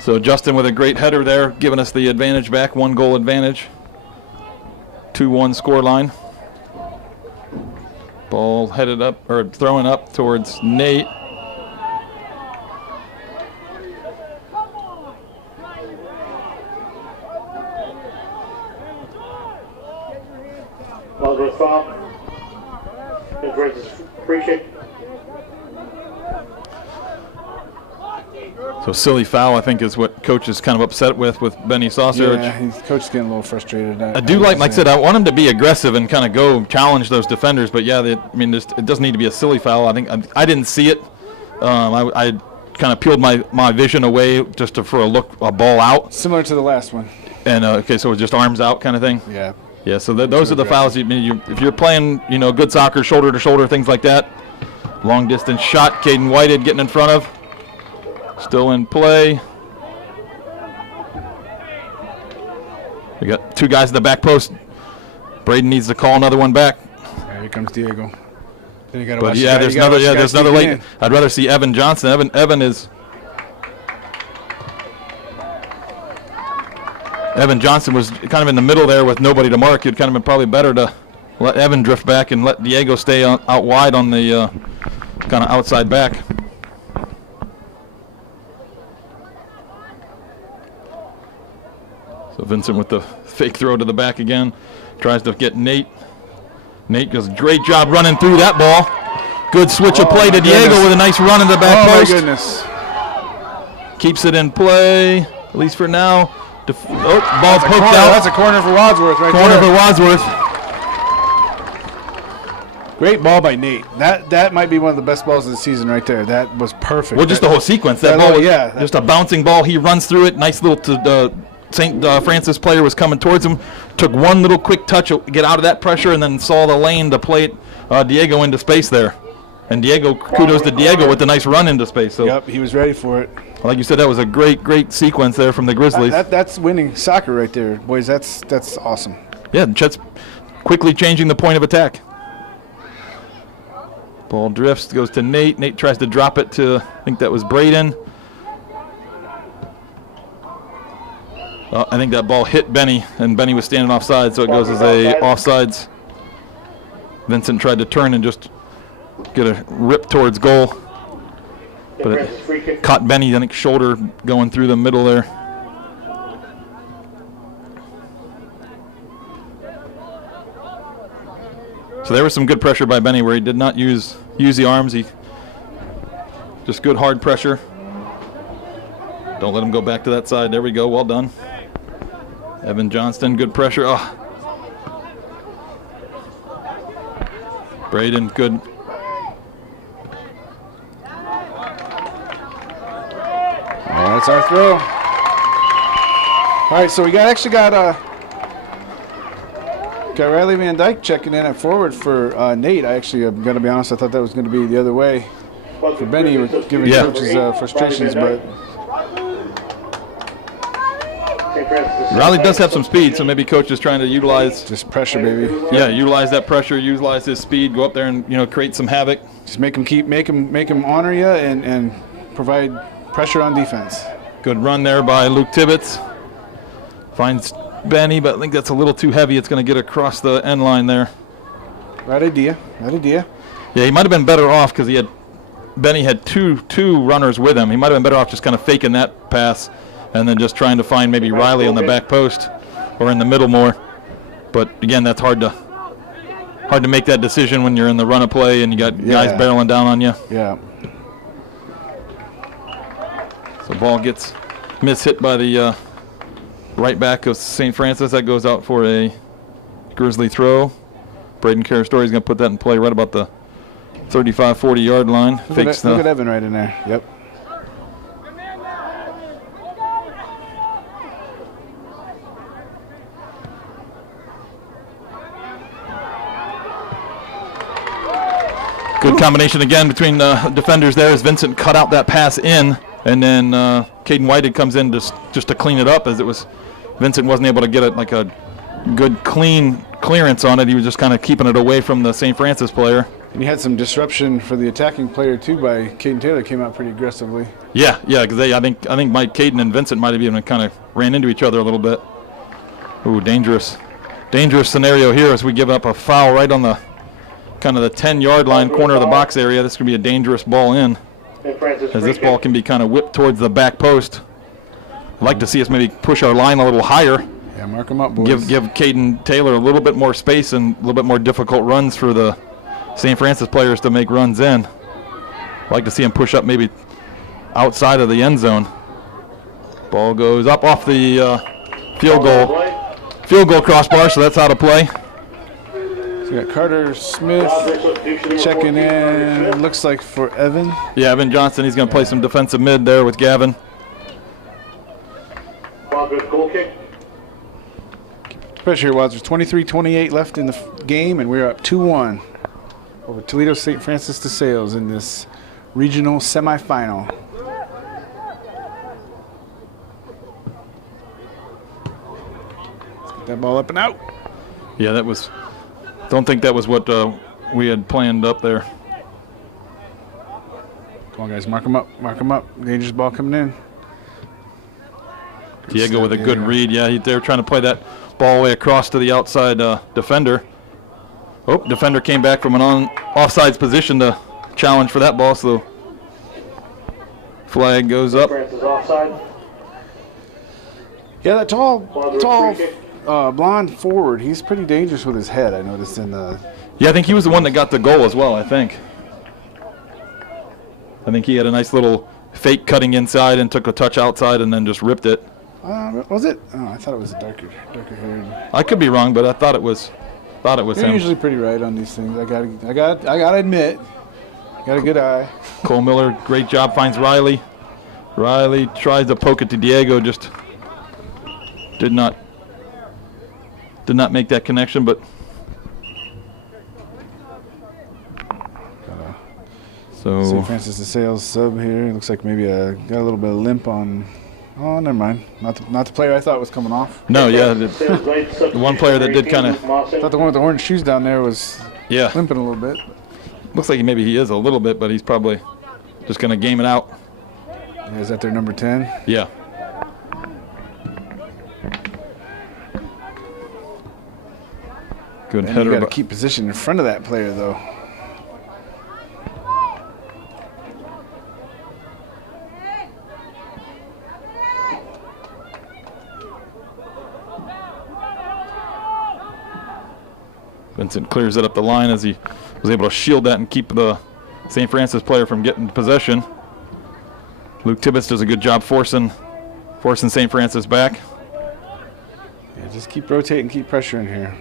So Justin with a great header there, giving us the advantage back, 1-goal advantage. 2-1 score line. Ball headed up, or throwing up towards Nate. Wadsworth foul. Good races. Appreciate it. So silly foul, I think, is what coach is kind of upset with Benny Saucer. Yeah, coach is getting a little frustrated. I do like I said, I want him to be aggressive and kind of go challenge those defenders. But yeah, it doesn't need to be a silly foul. I think I didn't see it. I kind of peeled my vision away just for a ball out. Similar to the last one. And okay, so it was just arms out kind of thing. Yeah. Yeah. So those are the fouls. If you're playing, good soccer, shoulder to shoulder, things like that. Long distance shot. Caden Whitehead getting in front of. Still in play. We got two guys in the back post. Braden needs to call another one back. Here comes Diego. Then you gotta But watch yeah, the guy- there's you gotta another. watch Yeah, the guy there's another sneaking late. in. I'd rather see Evan Johnson. Evan is. Evan Johnson was kind of in the middle there with nobody to mark. It'd kind of been probably better to let Evan drift back and let Diego stay out wide on the kind of outside back. So Vincent with the fake throw to the back again. Tries to get Nate. Nate does a great job running through that ball. Good switch of play to Diego with a nice run in the back post. Oh, my goodness. Keeps it in play, at least for now. Ball That's a poked corner. out. That's a corner for Wadsworth right Corner there. for Wadsworth. Great ball by Nate. That might be one of the best balls of the season right there. That was perfect. Well, just the whole sequence. That that ball, little- was yeah, just a bouncing ball. He runs through it. Nice little St. Francis player was coming towards him. Took one little quick touch, get out of that pressure, and then saw the lane to play it, Diego into space there. And Diego, kudos to Diego with the nice run into space. So, Yep, he was ready for it. like you said, that was a great sequence there from the Grizzlies. That's winning soccer right there, boys. That's awesome. Yeah, Chet's quickly changing the point of attack. Ball drifts, goes to Nate. Nate tries to drop it to, I think that was Braden. I think that ball hit Benny, and Benny was standing offside, so it goes as a offsides. Vincent tried to turn and just get a rip towards goal, but it caught Benny, I think, shoulder going through the middle there. So there was some good pressure by Benny where he did not use the arms. He just good hard pressure. Don't let him go back to that side. There we go. Well done. Evan Johnston, good pressure. Oh. Braden, good. That's our throw. All right, so we actually got Riley Van Dyke checking in at forward for Nate. I'm going to be honest, I thought that was going to be the other way for Benny, with giving coaches frustrations, but Riley does have some speed, so maybe coach is trying to utilize. just pressure, baby. Yeah, utilize that pressure, utilize his speed, go up there and create some havoc. Just make him honor you and provide pressure on defense. Good run there by Luke Tibbetts. Finds Benny, but I think that's a little too heavy. It's going to get across the end line there. Right idea. Yeah, he might have been better off because Benny had two runners with him. He might have been better off just kind of faking that pass and then just trying to find maybe Riley on the back post or in the middle more. But again, that's hard to make that decision when you're in the run of play and you got guys barreling down on you. Yeah. So ball gets mishit by the right back of St. Francis. That goes out for a Grizzly throw. Braden Carastori is going to put that in play right about the 35-40 yard line. Look at Evan right in there. Yep. Good combination again between the defenders there as Vincent cut out that pass in, and then Caden Whited comes in just to clean it up, as it was Vincent wasn't able to get it like a good clean clearance on it. He was just kind of keeping it away from the St. Francis player. And he had some disruption for the attacking player too by Caden Taylor. Came out pretty aggressively. Yeah, because I think Mike Caden and Vincent might have even kind of ran into each other a little bit. Ooh, dangerous scenario here as we give up a foul right on the kind of the 10-yard line, corner of the box area. This could be a dangerous ball in, as this ball can be kind of whipped towards the back post. I'd like to see us maybe push our line a little higher. Yeah, mark him up, boys. Give Caden Taylor a little bit more space and a little bit more difficult runs for the St. Francis players to make runs in. I'd like to see him push up maybe outside of the end zone. Ball goes up off the field goal crossbar, so that's out of play. So we got Carter Smith checking in. Looks like for Evan. Yeah, Evan Johnson. He's going to play some defensive mid there with Gavin. Goal kick. Pressure here, Wadsworth. 23-28 left in the game, and we're up 2-1 over Toledo St. Francis de Sales in this regional semifinal. Let's get that ball up and out. Yeah, don't think that was what we had planned up there. Come on, guys, mark him up. Mark him up. Dangerous ball coming in. Diego with a good read. Yeah, they were trying to play that ball all the way across to the outside defender. Oh, defender came back from an offsides position to challenge for that ball, so flag goes up. Francis offside. Yeah, that tall, blonde forward, he's pretty dangerous with his head, I noticed in the... Yeah, I think he was the one that got the goal as well, I think. I think he had a nice little fake cutting inside and took a touch outside and then just ripped it. Was it? Oh, I thought it was a darker haired. I could be wrong, but I thought it was You're him. usually pretty right on these things. I gotta admit, got a good eye. Cole Miller, great job, finds Riley. Riley tries to poke it to Diego, just did not make that connection, but so St. Francis de Sales sub here. Looks like maybe got a little bit of limp on. Oh, never mind. Not the player I thought was coming off. no, yeah, the one player that did kind of I thought the one with the orange shoes down there was yeah limping a little bit. looks like maybe he is a little bit, but he's probably just gonna game it out. Yeah, is that their number 10? Yeah. Good And header. you got to but- keep position in front of that player, though. Vincent clears it up the line as he was able to shield that and keep the St. Francis player from getting possession. Luke Tibbetts does a good job forcing St. Francis back. Yeah, just keep rotating, keep pressuring here.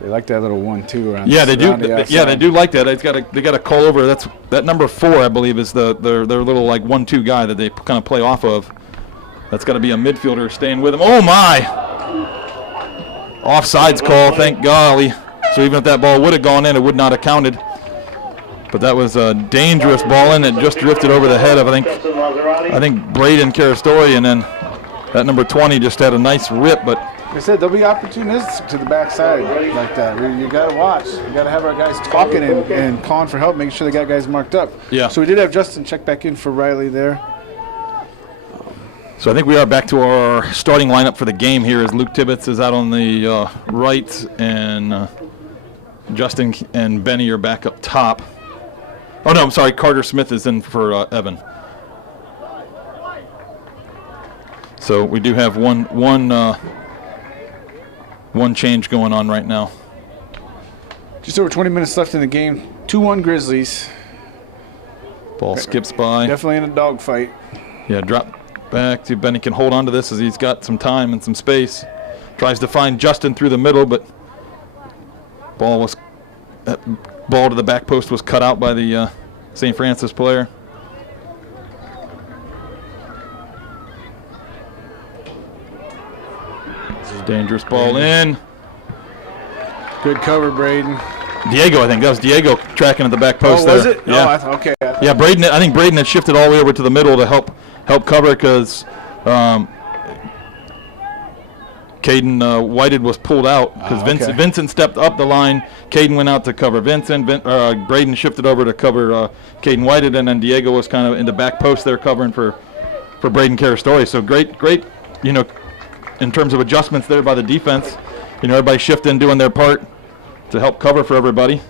They like that little 1-2 around. Yeah, they do. around the Yeah, they outside. do like that. They got a call over. That number 4, I believe, is their little like 1-2 guy that they kind of play off of. That's got to be a midfielder staying with him. Oh my! Offsides call, thank golly. So even if that ball would have gone in, it would not have counted. But that was a dangerous ball in. It just drifted over the head of, I think Braden Carastori, and then that number 20 just had a nice rip. But Like I said, they'll be opportunistic to the backside like that. You got to watch. You got to have our guys talking and calling for help, making sure they got guys marked up. Yeah. So we did have Justin check back in for Riley there. so I think we are back to our starting lineup for the game here as Luke Tibbetts is out on the right, and Justin and Benny are back up top. Oh, no, I'm sorry. Carter Smith is in for Evan. So we do have one change going on right now. Just over 20 minutes left in the game. 2-1 Grizzlies. Ball skips by. Definitely in a dogfight. Yeah, drop back to Benny. Can hold on to this as he's got some time and some space. Tries to find Justin through the middle, but ball to the back post was cut out by the St. Francis player. This is a dangerous ball in. Good cover, Braden. Diego, I think. That was Diego tracking at the back post Oh, was there. it? Yeah. Oh, okay. Yeah, Braden. I think Braden had shifted all the way over to the middle to help cover because Caden Whited was pulled out because okay. Vincent stepped up the line. Caden went out to cover Vincent. Braden shifted over to cover Caden Whited, and then Diego was kind of in the back post there covering for Braden Carastori. So great, in terms of adjustments there by the defense. Everybody shifting, doing their part to help cover for everybody.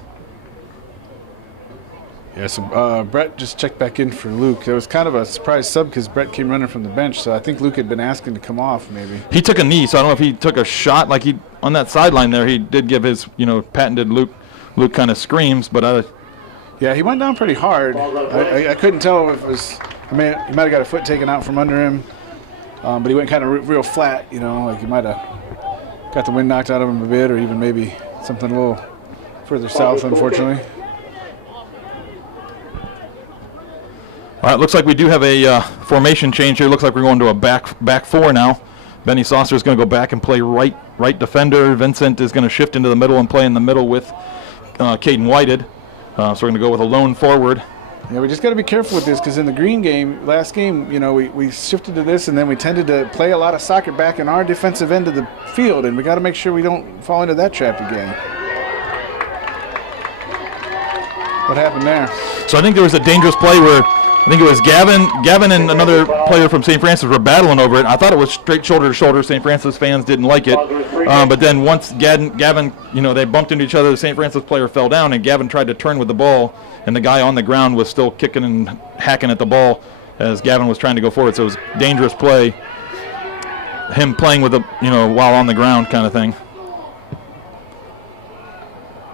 Yeah, so Brett just checked back in for Luke. It was kind of a surprise sub because Brett came running from the bench, so I think Luke had been asking to come off maybe. He took a knee, so I don't know if he took a shot. Like he on that sideline there, he did give his patented Luke kind of screams, but Yeah, he went down pretty hard. I couldn't tell if it was. I mean, he might have got a foot taken out from under him, but he went kind of real flat. Like he might have got the wind knocked out of him a bit, or even maybe something a little further south, unfortunately. all right, looks like we do have a formation change here. Looks like we're going to a back four now. Benny Saucer is going to go back and play right defender. Vincent is going to shift into the middle and play in the middle with Caden Whited. So we're going to go with a lone forward. Yeah, we just got to be careful with this because in the green game, last game, we shifted to this and then we tended to play a lot of soccer back in our defensive end of the field, and we got to make sure we don't fall into that trap again. What happened there? So I think there was a dangerous play where I think it was Gavin and another player from St. Francis were battling over it. I thought it was straight shoulder to shoulder. St. Francis fans didn't like it. But then once Gavin, they bumped into each other, the St. Francis player fell down, and Gavin tried to turn with the ball, and the guy on the ground was still kicking and hacking at the ball as Gavin was trying to go forward. So it was a dangerous play. Him playing with the, while on the ground kind of thing.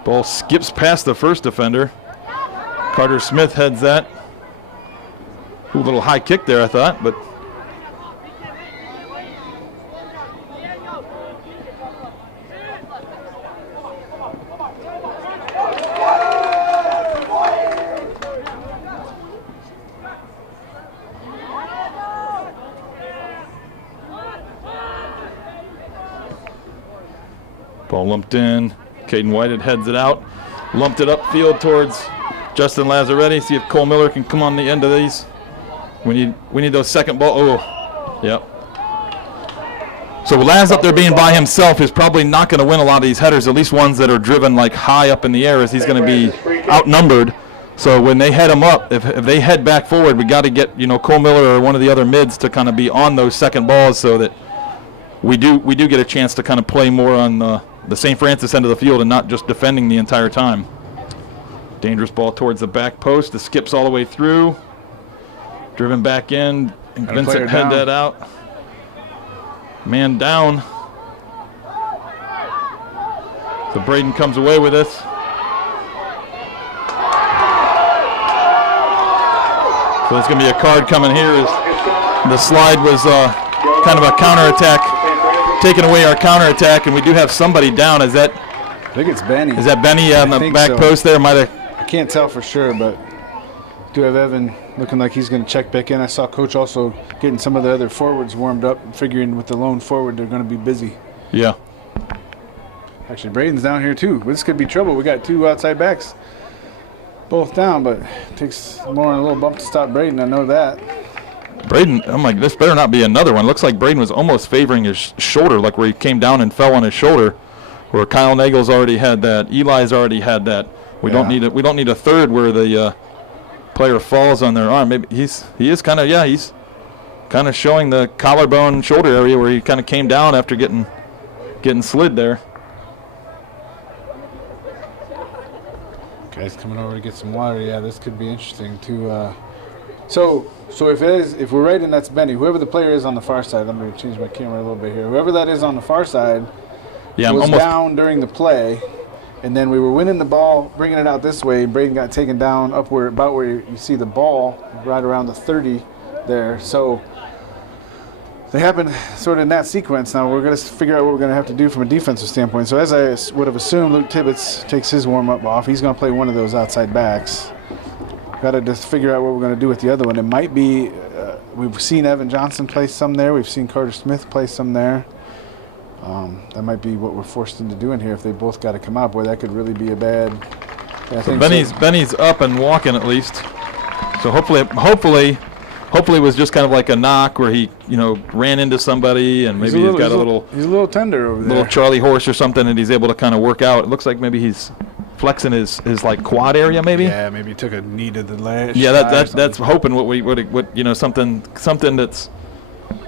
Ball skips past the first defender. Carter Smith heads that. Ooh, a little high kick there, I thought, but. Ball lumped in. Caden Whitehead heads it out. Lumped it upfield towards Justin Lazzaretti. See if Cole Miller can come on the end of these. We need those second ball. Oh, yep. So Laz up there being by himself is probably not going to win a lot of these headers, at least ones that are driven like high up in the air, as he's going to be outnumbered. So when they head him up, if they head back forward, we got to get Cole Miller or one of the other mids to kind of be on those second balls so that we do get a chance to kind of play more on the St. Francis end of the field and not just defending the entire time. Dangerous ball towards the back post. The skips all the way through. Driven back in. And Vincent head that out. Man down. So Braden comes away with this. So there's going to be a card coming here. As the slide was kind of a counterattack, taking away our counterattack, and we do have somebody down. Is that? I think it's Benny. Is that Benny on the back post there? I can't tell for sure, but do have Evan looking like he's going to check back in. I saw Coach also getting some of the other forwards warmed up, figuring with the lone forward they're going to be busy. Yeah. Actually, Braden's down here too. This could be trouble. We got two outside backs, both down, but it takes more than a little bump to stop Braden. I know that. Braden, I'm like, this better not be another one. Looks like Braden was almost favoring his shoulder, like where he came down and fell on his shoulder. Where Kyle Nagel's already had that, Eli's already had that. We don't need a third where the player falls on their arm. Maybe he's kind of showing the collarbone shoulder area where he kind of came down after getting slid there. Guys coming over to get some water. Yeah, this could be interesting too. So if we're right and that's Benny, whoever the player is on the far side, let me change my camera a little bit here. Whoever that is on the far side was down during the play, and then we were winning the ball, bringing it out this way. Braden got taken down up about where you see the ball, right around the 30 there. So they happen sort of in that sequence. Now we're going to figure out what we're going to have to do from a defensive standpoint. So as I would have assumed, Luke Tibbetts takes his warm-up off. He's going to play one of those outside backs. Got to just figure out what we're going to do with the other one. It might be, we've seen Evan Johnson play some there. We've seen Carter Smith play some there. That might be what we're forced into doing here if they both got to come out. Boy, that could really be a bad thing. Benny's up and walking at least. So hopefully it was just kind of like a knock where he, ran into somebody and maybe he's got a little tender over there. Little Charlie horse or something, and he's able to kind of work out. It looks like maybe he's flexing his like quad area maybe. Yeah, maybe he took a knee to the latch. Yeah, that's hoping what something that's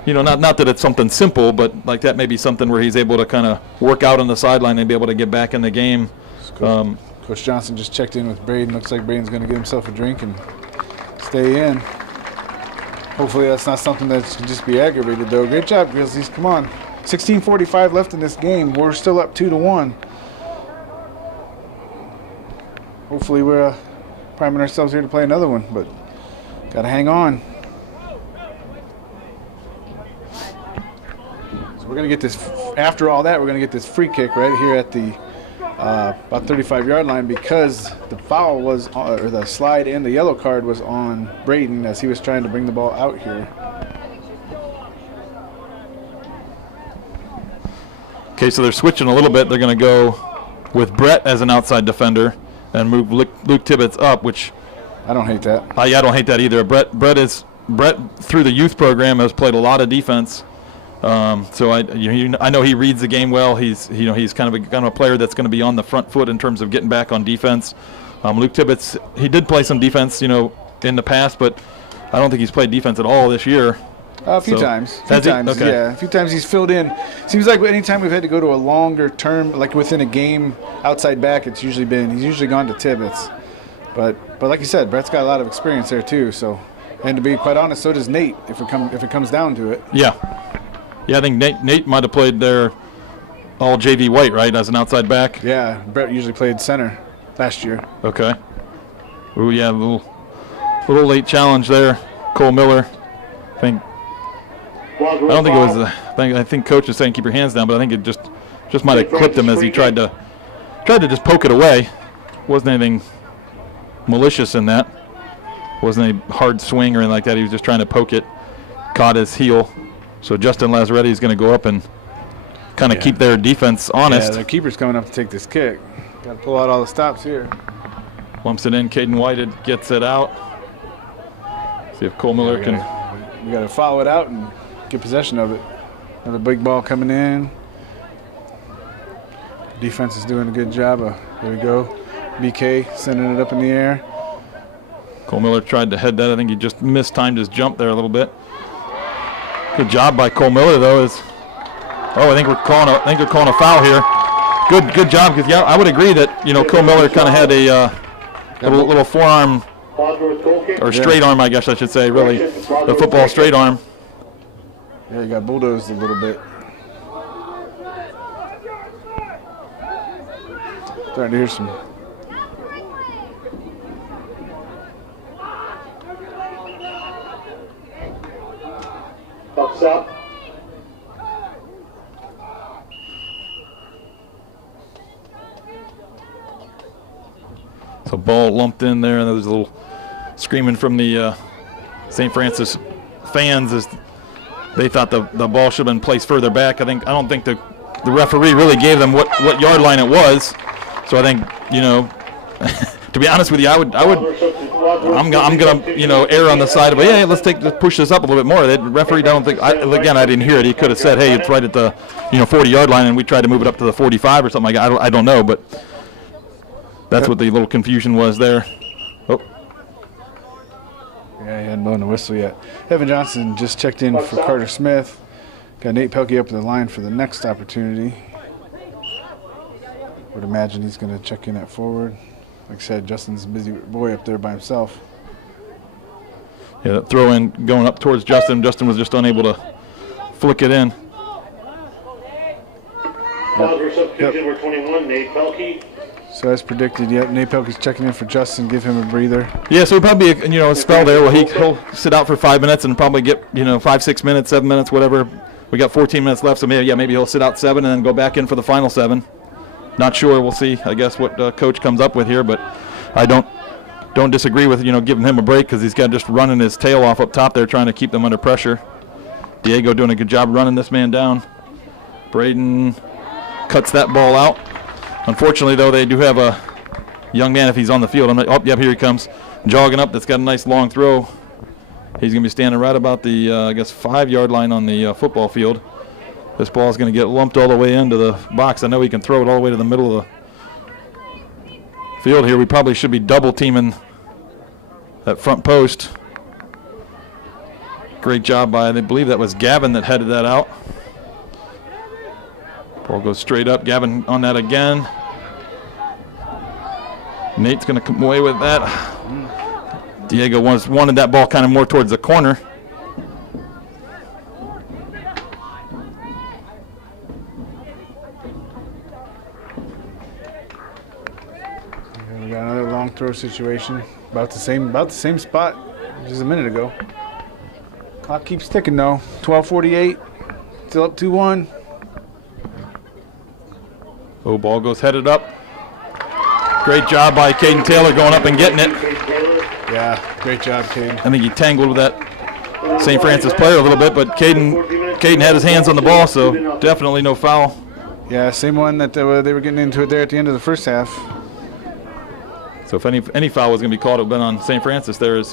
not that it's something simple, but like that may be something where he's able to kind of work out on the sideline and be able to get back in the game. Coach Johnson just checked in with Braden. Looks like Braden's going to get himself a drink and stay in. Hopefully that's not something that can just be aggravated, though. Great job, Grizzlies. Come on. 16:45 left in this game. We're still up 2-1. Hopefully we're priming ourselves here to play another one, but got to hang on. So we're going to get this, after all that, we're going to get this free kick right here at the about 35-yard line because the foul was, or the slide and the yellow card was on Braden as he was trying to bring the ball out here. Okay, so they're switching a little bit. They're going to go with Brett as an outside defender and move Luke Tibbetts up, which I don't hate that. I don't hate that either. Brett through the youth program has played a lot of defense. So I know he reads the game well. He's kind of a player that's going to be on the front foot in terms of getting back on defense. Luke Tibbetts, he did play some defense, in the past, but I don't think he's played defense at all this year. A few times. Okay. Yeah. A few times he's filled in. Seems like anytime we've had to go to a longer term, like within a game, outside back, he's usually gone to Tibbetts. But like you said, Brett's got a lot of experience there too. So, and to be quite honest, so does Nate if it comes down to it. Yeah. I think Nate might have played there all JV white, right, as an outside back. Yeah. Brett usually played center last year. Okay. Ooh, yeah, little late challenge there. Cole Miller, I don't think it was. I think coach is saying keep your hands down, but I think it just might have clipped him as he tried to just poke it away. Wasn't anything malicious in that. Wasn't any hard swing or anything like that. He was just trying to poke it. Caught his heel. So Justin Lazaretti is going to go up and kind of keep their defense honest. Yeah, their keeper's coming up to take this kick. Got to pull out all the stops here. Lumps it in. Caden Whited gets it out. See if Cole Miller can. We got to follow it out and get possession of it. Another big ball coming in. Defense is doing a good job. There we go. BK sending it up in the air. Cole Miller tried to head that. I think he just mistimed his jump there a little bit. Good job by Cole Miller though. I think they're calling a foul here. Good job, because I would agree that Cole Miller kind of had a little forearm or straight arm, I guess I should say, really, the football straight arm. Yeah, you got bulldozed a little bit. Starting to hear some. Box up. So ball lumped in there, and there was a little screaming from the St. Francis fans as they thought the ball should have been placed further back. I don't think the referee really gave them what yard line it was. So I think to be honest with you, I'm gonna err on the side of let's push this up a little bit more. The referee, I didn't hear it. He could have said, hey, it's right at the 40 yard line, and we tried to move it up to the 45 or something like that. I don't know, but that's what the little confusion was there. Oh. Yeah, he hadn't blown the whistle yet. Evan Johnson just checked in for Carter Smith. Got Nate Pelkey up the line for the next opportunity. Would imagine he's going to check in at forward. Like I said, Justin's a busy boy up there by himself. Yeah, that throw in going up towards Justin. Justin was just unable to flick it in. Substitution number 21, Nate Pelkey. So as predicted, Nate Pelkey's checking in for Justin, give him a breather. Yeah, so it'll probably be a spell there where he'll sit out for 5 minutes and probably get 5, 6 minutes, 7 minutes, whatever. We got 14 minutes left, so maybe he'll sit out 7 and then go back in for the final 7. Not sure. We'll see. I guess what coach comes up with here, but I don't disagree with giving him a break because he's got just running his tail off up top there, trying to keep them under pressure. Diego doing a good job running this man down. Braden cuts that ball out. Unfortunately, though, they do have a young man if he's on the field. Here he comes, jogging up. That's got a nice long throw. He's going to be standing right about the 5-yard line on the football field. This ball is going to get lumped all the way into the box. I know he can throw it all the way to the middle of the field here. We probably should be double teaming that front post. Great job by, I believe that was Gavin that headed that out. Ball goes straight up. Gavin on that again. Nate's going to come away with that. Diego wanted that ball kind of more towards the corner. We got another long throw situation. About the same spot just a minute ago. Clock keeps ticking though. 12:48. Still up 2-1. Oh, ball goes headed up. Great job by Caden Taylor going up and getting it. Yeah, great job, Caden. I think he tangled with that St. Francis player a little bit, but Caden had his hands on the ball, so definitely no foul. Yeah, same one that they were getting into it there at the end of the first half. So if any foul was going to be called, it would have been on St. Francis there.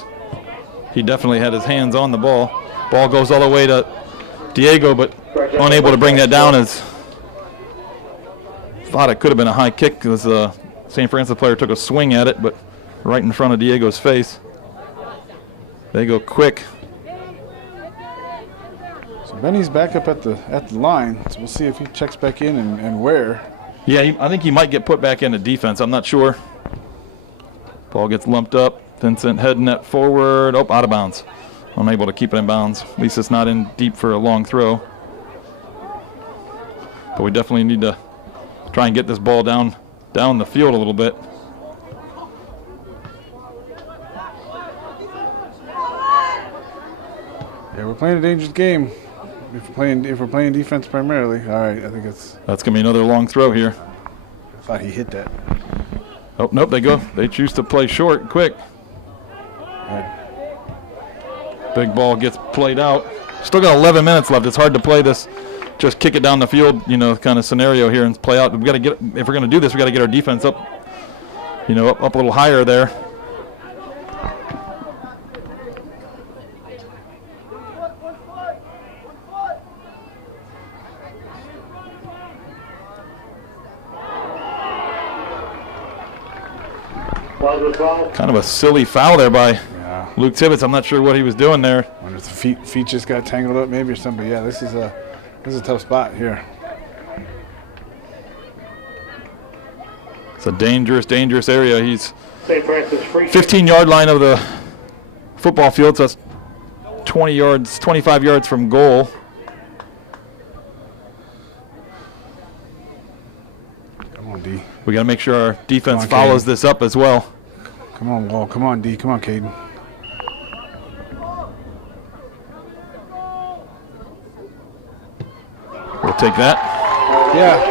He definitely had his hands on the ball. Ball goes all the way to Diego, but unable to bring that down. As thought it could have been a high kick because St. Francis player took a swing at it, but right in front of Diego's face. They go quick. So Benny's back up at the line. So we'll see if he checks back in and where. Yeah, I think he might get put back into defense. I'm not sure. Ball gets lumped up. Vincent heading that forward. Oh, out of bounds. Unable to keep it in bounds. At least it's not in deep for a long throw. But we definitely need to try and get this ball down the field a little bit. Yeah, we're playing a dangerous game. If we're playing defense primarily. All right, I think that's gonna be another long throw here. I thought he hit that. Oh nope, they choose to play short quick. Good. Big ball gets played out. Still got 11 minutes left. It's hard to play this, just kick it down the field, kind of scenario here and play out. We got to get, if we're going to do this, we got to get our defense up, up a little higher there. Kind of a silly foul there by Luke Tibbetts. I'm not sure what he was doing there. I wonder if the feet just got tangled up maybe or something. Yeah, this is a tough spot here. It's a dangerous area. He's 15-yard line of the football field, so that's 25 yards from goal. Come on, D. We got to make sure our defense follows this up as well. Come on, Wall. Come on, D. Come on, Caden. We'll take that. Yeah.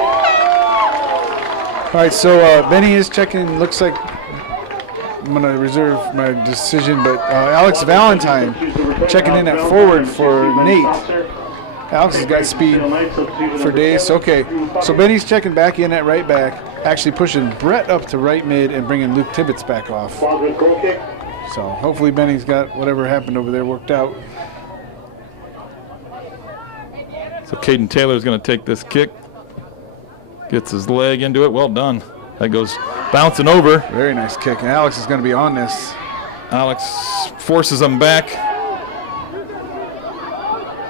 All right, so Benny is checking. Looks like I'm going to reserve my decision, but Alex Valentine checking in at forward for Nate. Alex has got speed for days. Okay, so Benny's checking back in at right back, actually pushing Brett up to right mid and bringing Luke Tibbetts back off. So hopefully Benny's got whatever happened over there worked out. So Caden Taylor's going to take this kick. Gets his leg into it. Well done. That goes bouncing over. Very nice kick. And Alex is going to be on this. Alex forces him back.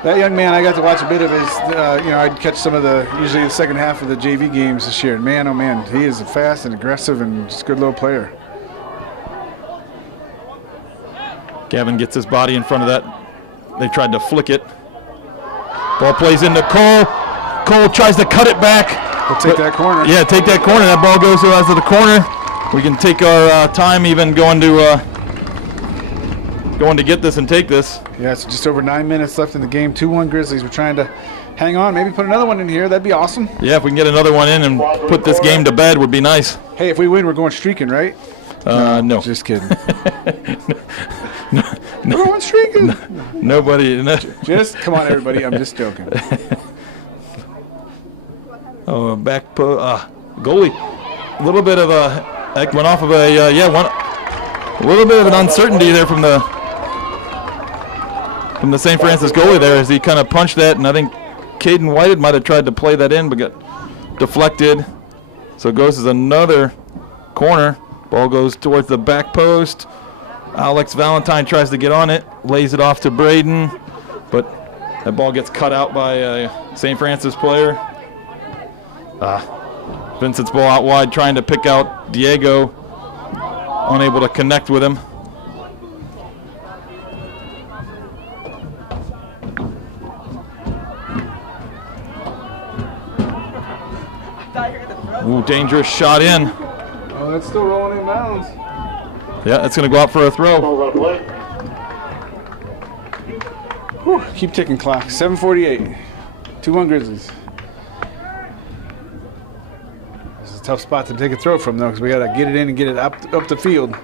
That young man, I got to watch a bit of his, I'd catch some of usually the second half of the JV games this year. And man, oh man, he is fast and aggressive and just a good little player. Gavin gets his body in front of that. They tried to flick it. Ball plays into Cole. Cole tries to cut it back. We'll take that corner. Yeah, take that corner. That ball goes out to the corner. We can take our time even going to get this and take this. Yeah, it's just over 9 minutes left in the game. 2-1 Grizzlies. We're trying to hang on. Maybe put another one in here. That'd be awesome. Yeah, if we can get another one in and put this game to bed would be nice. Hey, if we win, we're going streaking, right? No. Just kidding. No. We're going streaking. Nobody. No. Just come on, everybody. I'm just joking. Oh, back goalie. A little bit of went off of a little bit of an uncertainty there from the St. Francis goalie there as he kind of punched that, and I think Caden Whited might have tried to play that in but got deflected. So it goes as another corner. Ball goes towards the back post. Alex Valentine tries to get on it, lays it off to Braden, but that ball gets cut out by a St. Francis player. Vincent's ball out wide, trying to pick out Diego, unable to connect with him. Ooh, dangerous shot in. Oh, that's still rolling in bounds. Yeah, that's going to go out for a throw. Whew, keep ticking clock. 7:48. 2-1 Grizzlies. This is a tough spot to take a throw from, though, because we got to get it in and get it up the field.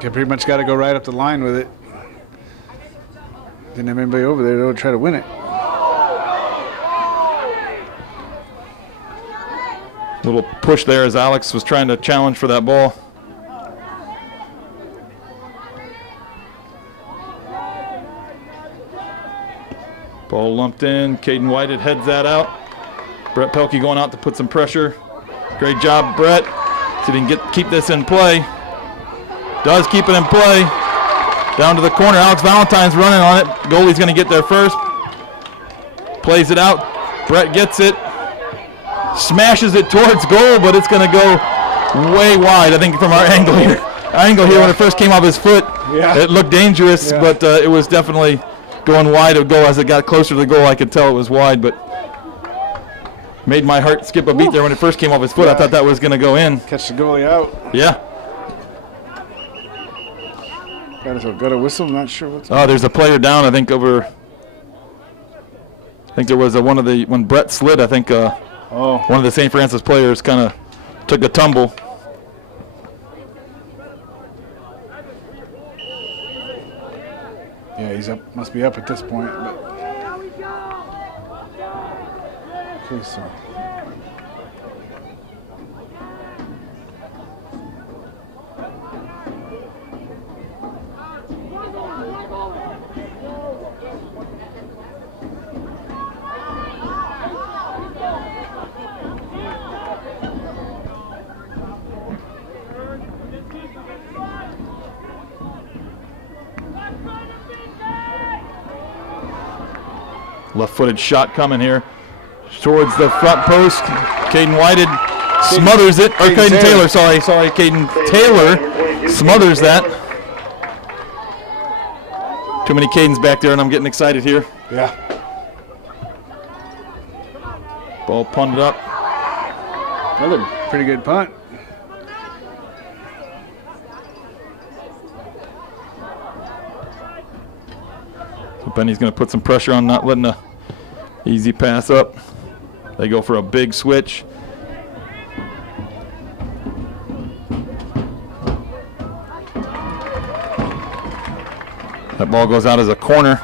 Pretty much got to go right up the line with it. Didn't have anybody over there to try to win it. Little push there as Alex was trying to challenge for that ball. Ball lumped in. Caden Whited heads that out. Brett Pelkey going out to put some pressure. Great job, Brett. See if he can keep this in play. Does keep it in play. Down to the corner. Alex Valentine's running on it. Goalie's going to get there first. Plays it out. Brett gets it. Smashes it towards goal, but it's going to go way wide, I think, from our angle here. When it first came off his foot, it looked dangerous, but it was definitely going wide of goal. As it got closer to the goal, I could tell it was wide, but made my heart skip a beat there when it first came off his foot. I thought that was going to go in. Catch the goalie out. Yeah. Got a whistle. I'm not sure what's. Oh, there's a player down. I think over. I think there was when Brett slid. I think one of the St. Francis players kind of took a tumble. Yeah, he's up. Must be up at this point. But. Okay, so. Left-footed shot coming here towards the front post. Caden Whited smothers it. Or Caden Taylor, sorry. Caden Taylor smothers that. Too many Cadens back there, and I'm getting excited here. Yeah. Ball punted up. Another pretty good punt. So Benny's going to put some pressure on, not letting a easy pass up. They go for a big switch. That ball goes out as a corner.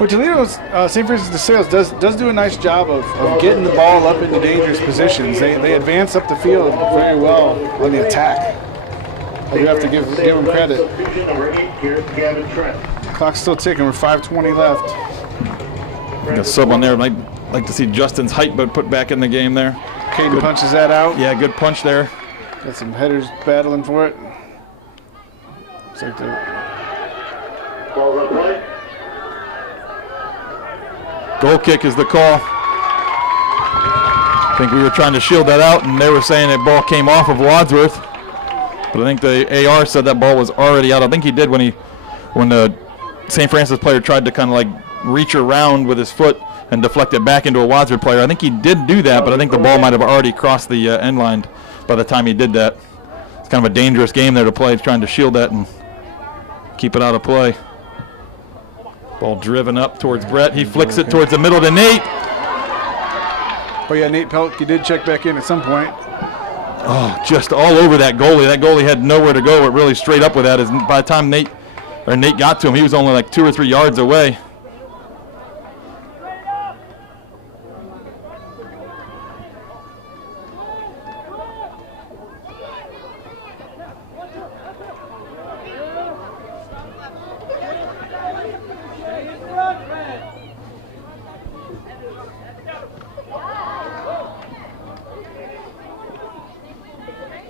Well, Toledo's St. Francis de Sales does do a nice job of getting the ball up into dangerous positions. They advance up the field very well on the attack. I do have to give them credit. Clock's still ticking. We're 5:20 left. A sub on there. I'd like to see Justin's height, but put back in the game there. Caden punches that out. Yeah, good punch there. Got some headers battling for it. Looks like goal kick is the call. I think we were trying to shield that out, and they were saying that ball came off of Wadsworth. But I think the AR said that ball was already out. I think he did when the St. Francis player tried to kind of like reach around with his foot and deflect it back into a Wadsworth player. I think he did do that, but I think the ball might have already crossed the end line by the time he did that. It's kind of a dangerous game there to play, trying to shield that and keep it out of play. Ball driven up towards Brett. He flicks it towards the middle to Nate. Oh yeah, Nate Pelkey did check back in at some point. Oh, just all over that goalie. That goalie had nowhere to go. It really straight up with that. By the time Nate got to him, he was only like 2 or 3 yards away.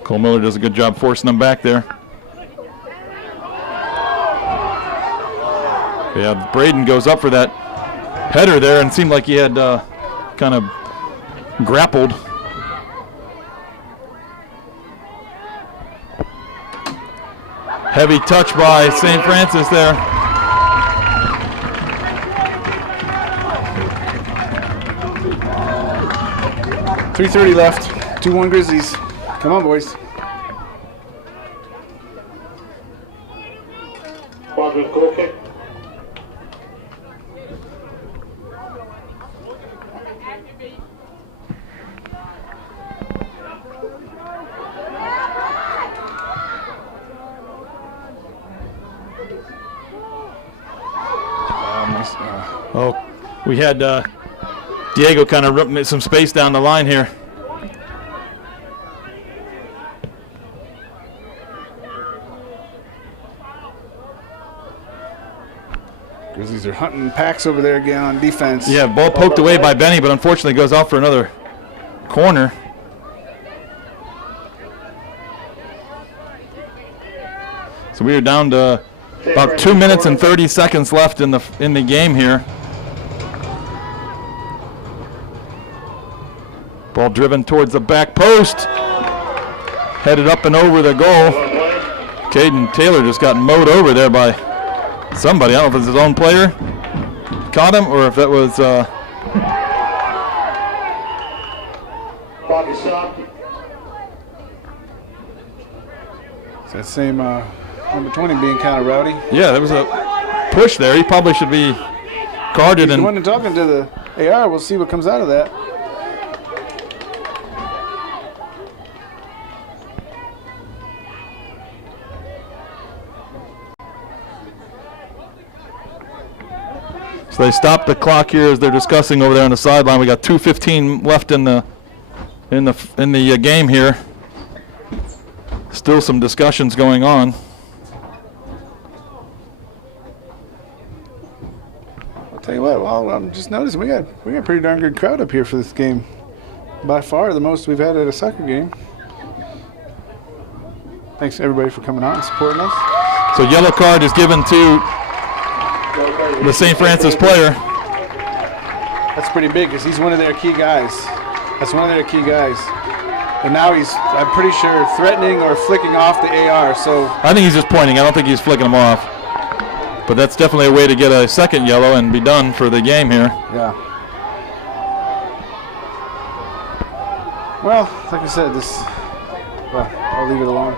Cole Miller does a good job forcing them back there. Yeah, Braden goes up for that header there and seemed like he had kind of grappled. Heavy touch by St. Francis there. .330 left. 2-1 Grizzlies. Come on, boys. Wadsworth goal kick. Oh, we had Diego kind of ripping some space down the line here. Grizzlies Grizzlies are hunting packs over there again on defense. Yeah, ball poked away by Benny, but unfortunately goes out for another corner. So we are down to about 2 minutes and 30 seconds left in the game here. Ball driven towards the back post. Headed up and over the goal. Caden Taylor just got mowed over there by somebody. I don't know if it's his own player caught him or if that was Bobby Sock. It's that same number 20 being kind of rowdy. Yeah, there was a push there. He probably should be carded. He's And the one talking to the AR. We'll see what comes out of that. so they stopped the clock here as they're discussing over there on the sideline. We got 2:15 left in the game here. Still some discussions going on. I'll tell you what. Well, I'm just noticing we got a pretty darn good crowd up here for this game. By far the most we've had at a soccer game. Thanks everybody for coming out and supporting us. So yellow card is given to the St. Francis player. That's pretty big because he's one of their key guys. That's one of their key guys. And now he's, I'm pretty sure, threatening or flicking off the AR. So I think he's just pointing. I don't think he's flicking them off. But that's definitely a way to get a second yellow and be done for the game here. yeah. Well, like I said, I'll leave it alone.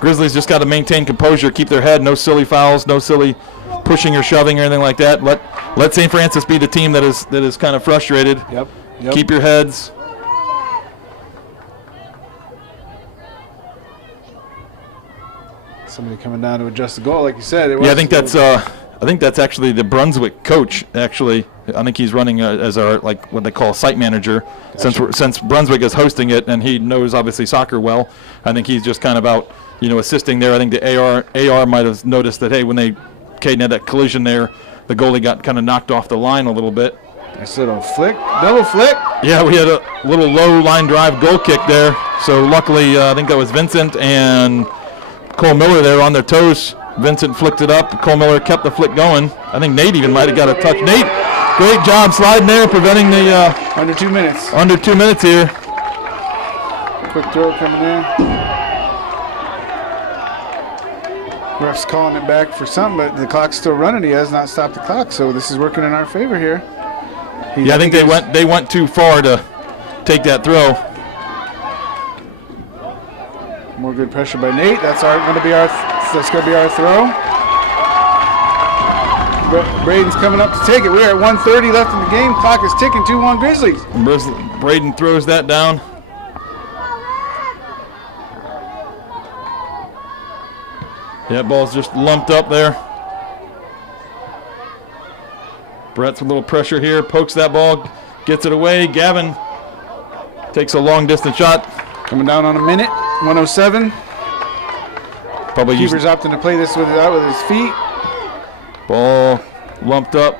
Grizzlies just got to maintain composure, keep their head, no silly fouls, no silly pushing or shoving or anything like that. Let St. Francis be the team that is kind of frustrated. Yep. Keep your heads. Somebody coming down to adjust the goal, like you said. Yeah, I think that's actually the Brunswick coach. Actually, I think he's running as our what they call site manager. Gotcha. Since Brunswick is hosting it and he knows obviously soccer well, I think he's just kind of out, assisting there. I think the AR might have noticed that hey, when Caden had that collision there, the goalie got kind of knocked off the line a little bit. Nice little flick, double flick. Yeah, we had a little low line drive goal kick there. So luckily, I think that was Vincent and Cole Miller there on their toes. Vincent flicked it up. Cole Miller kept the flick going. I think Nate even might have got a touch. Nate, great job sliding there, preventing the Under 2 minutes. under 2 minutes here. Quick throw coming in. Ref's calling it back for something, but the clock's still running. He has not stopped the clock, so this is working in our favor here. Yeah, I think they went too far to take that throw. More good pressure by Nate. That's going to be our throw. Braden's coming up to take it. We're at 1:30 left in the game. Clock is ticking. 2-1 Grizzlies. Braden throws that down. Yeah, ball's just lumped up there. Brett's a little pressure here, pokes that ball, gets it away. Gavin takes a long distance shot. Coming down on a minute. 1:07. Probably Keeper's opting to play this with his feet. Ball lumped up.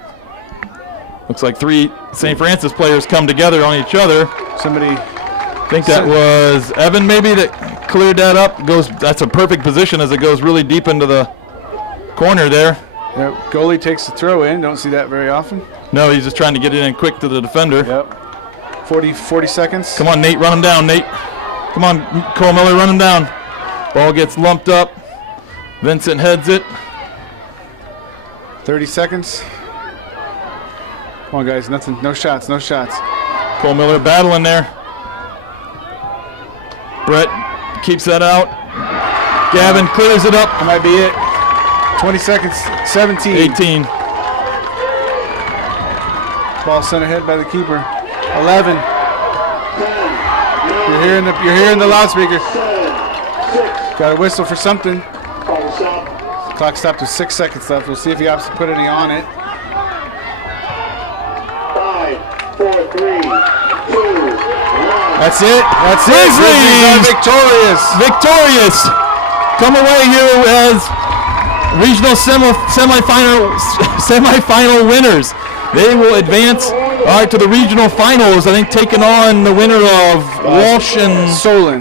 Looks like 3 St. Francis players come together on each other. Somebody. I think that was Evan maybe that cleared that up. That's a perfect position as it goes really deep into the corner there. Yep. Goalie takes the throw in. Don't see that very often. No, he's just trying to get it in quick to the defender. Yep. 40 seconds. Come on, Nate, run him down, Nate. Come on, Cole Miller, run him down. Ball gets lumped up. Vincent heads it. 30 seconds. Come on, guys. Nothing. No shots. No shots. Cole Miller battling there. Brett keeps that out. Gavin clears it up. That might be it. 20 seconds. 17. 18. Ball sent ahead by the keeper. 11. You're hearing the loudspeaker. Got a whistle for something. Clock stopped with 6 seconds left. We'll see if he opts to put any on it. 5, 4, 3, 2, 1. That's it. That's it. Grizzlies Grizzlies are victorious. Victorious. Come away here as regional semifinal winners. They will advance to the regional finals. I think taking on the winner of Walsh and Solon.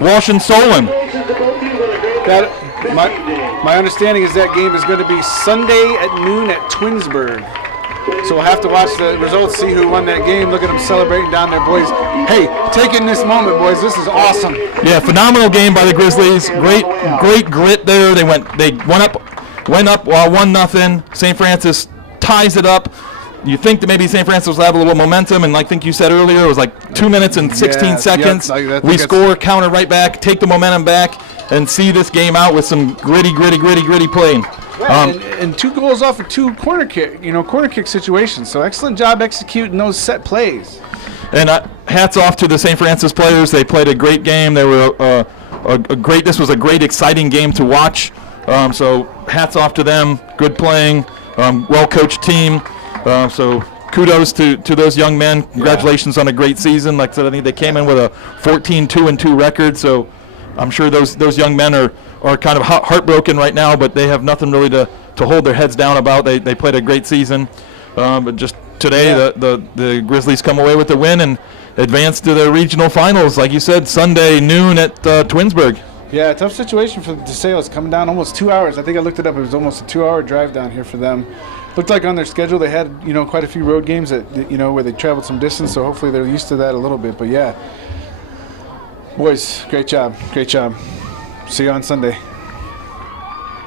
My understanding is that game is going to be Sunday at noon at Twinsburg. So we'll have to watch the results, see who won that game. Look at them celebrating down there, boys. Hey, taking this moment, boys. This is awesome. Yeah, phenomenal game by the Grizzlies. Great grit there. They went up 1-0. St. Francis ties it up. You think that maybe St. Francis will have a little momentum, and I think you said earlier, it was like 2 minutes and 16 seconds. We score, counter right back, take the momentum back, and see this game out with some gritty playing. Right, and 2 goals off of 2 corner kick situations. So excellent job executing those set plays. And hats off to the St. Francis players. They played a great game. They were This was a great, exciting game to watch. So hats off to them. Good playing, well-coached team. So kudos to those young men. Congratulations on a great season. Like I said, I think they came in with a 14-2-2 record. So I'm sure those young men are kind of heartbroken right now, but they have nothing really to hold their heads down about. They played a great season. But just today, the Grizzlies come away with the win and advance to the regional finals. Like you said, Sunday noon at Twinsburg. Yeah, tough situation for the DeSales, coming down almost 2 hours. I think I looked it up. It was almost a 2-hour drive down here for them. Looked like on their schedule they had, quite a few road games that, where they traveled some distance. So hopefully they're used to that a little bit. But yeah, boys, great job. See you on Sunday.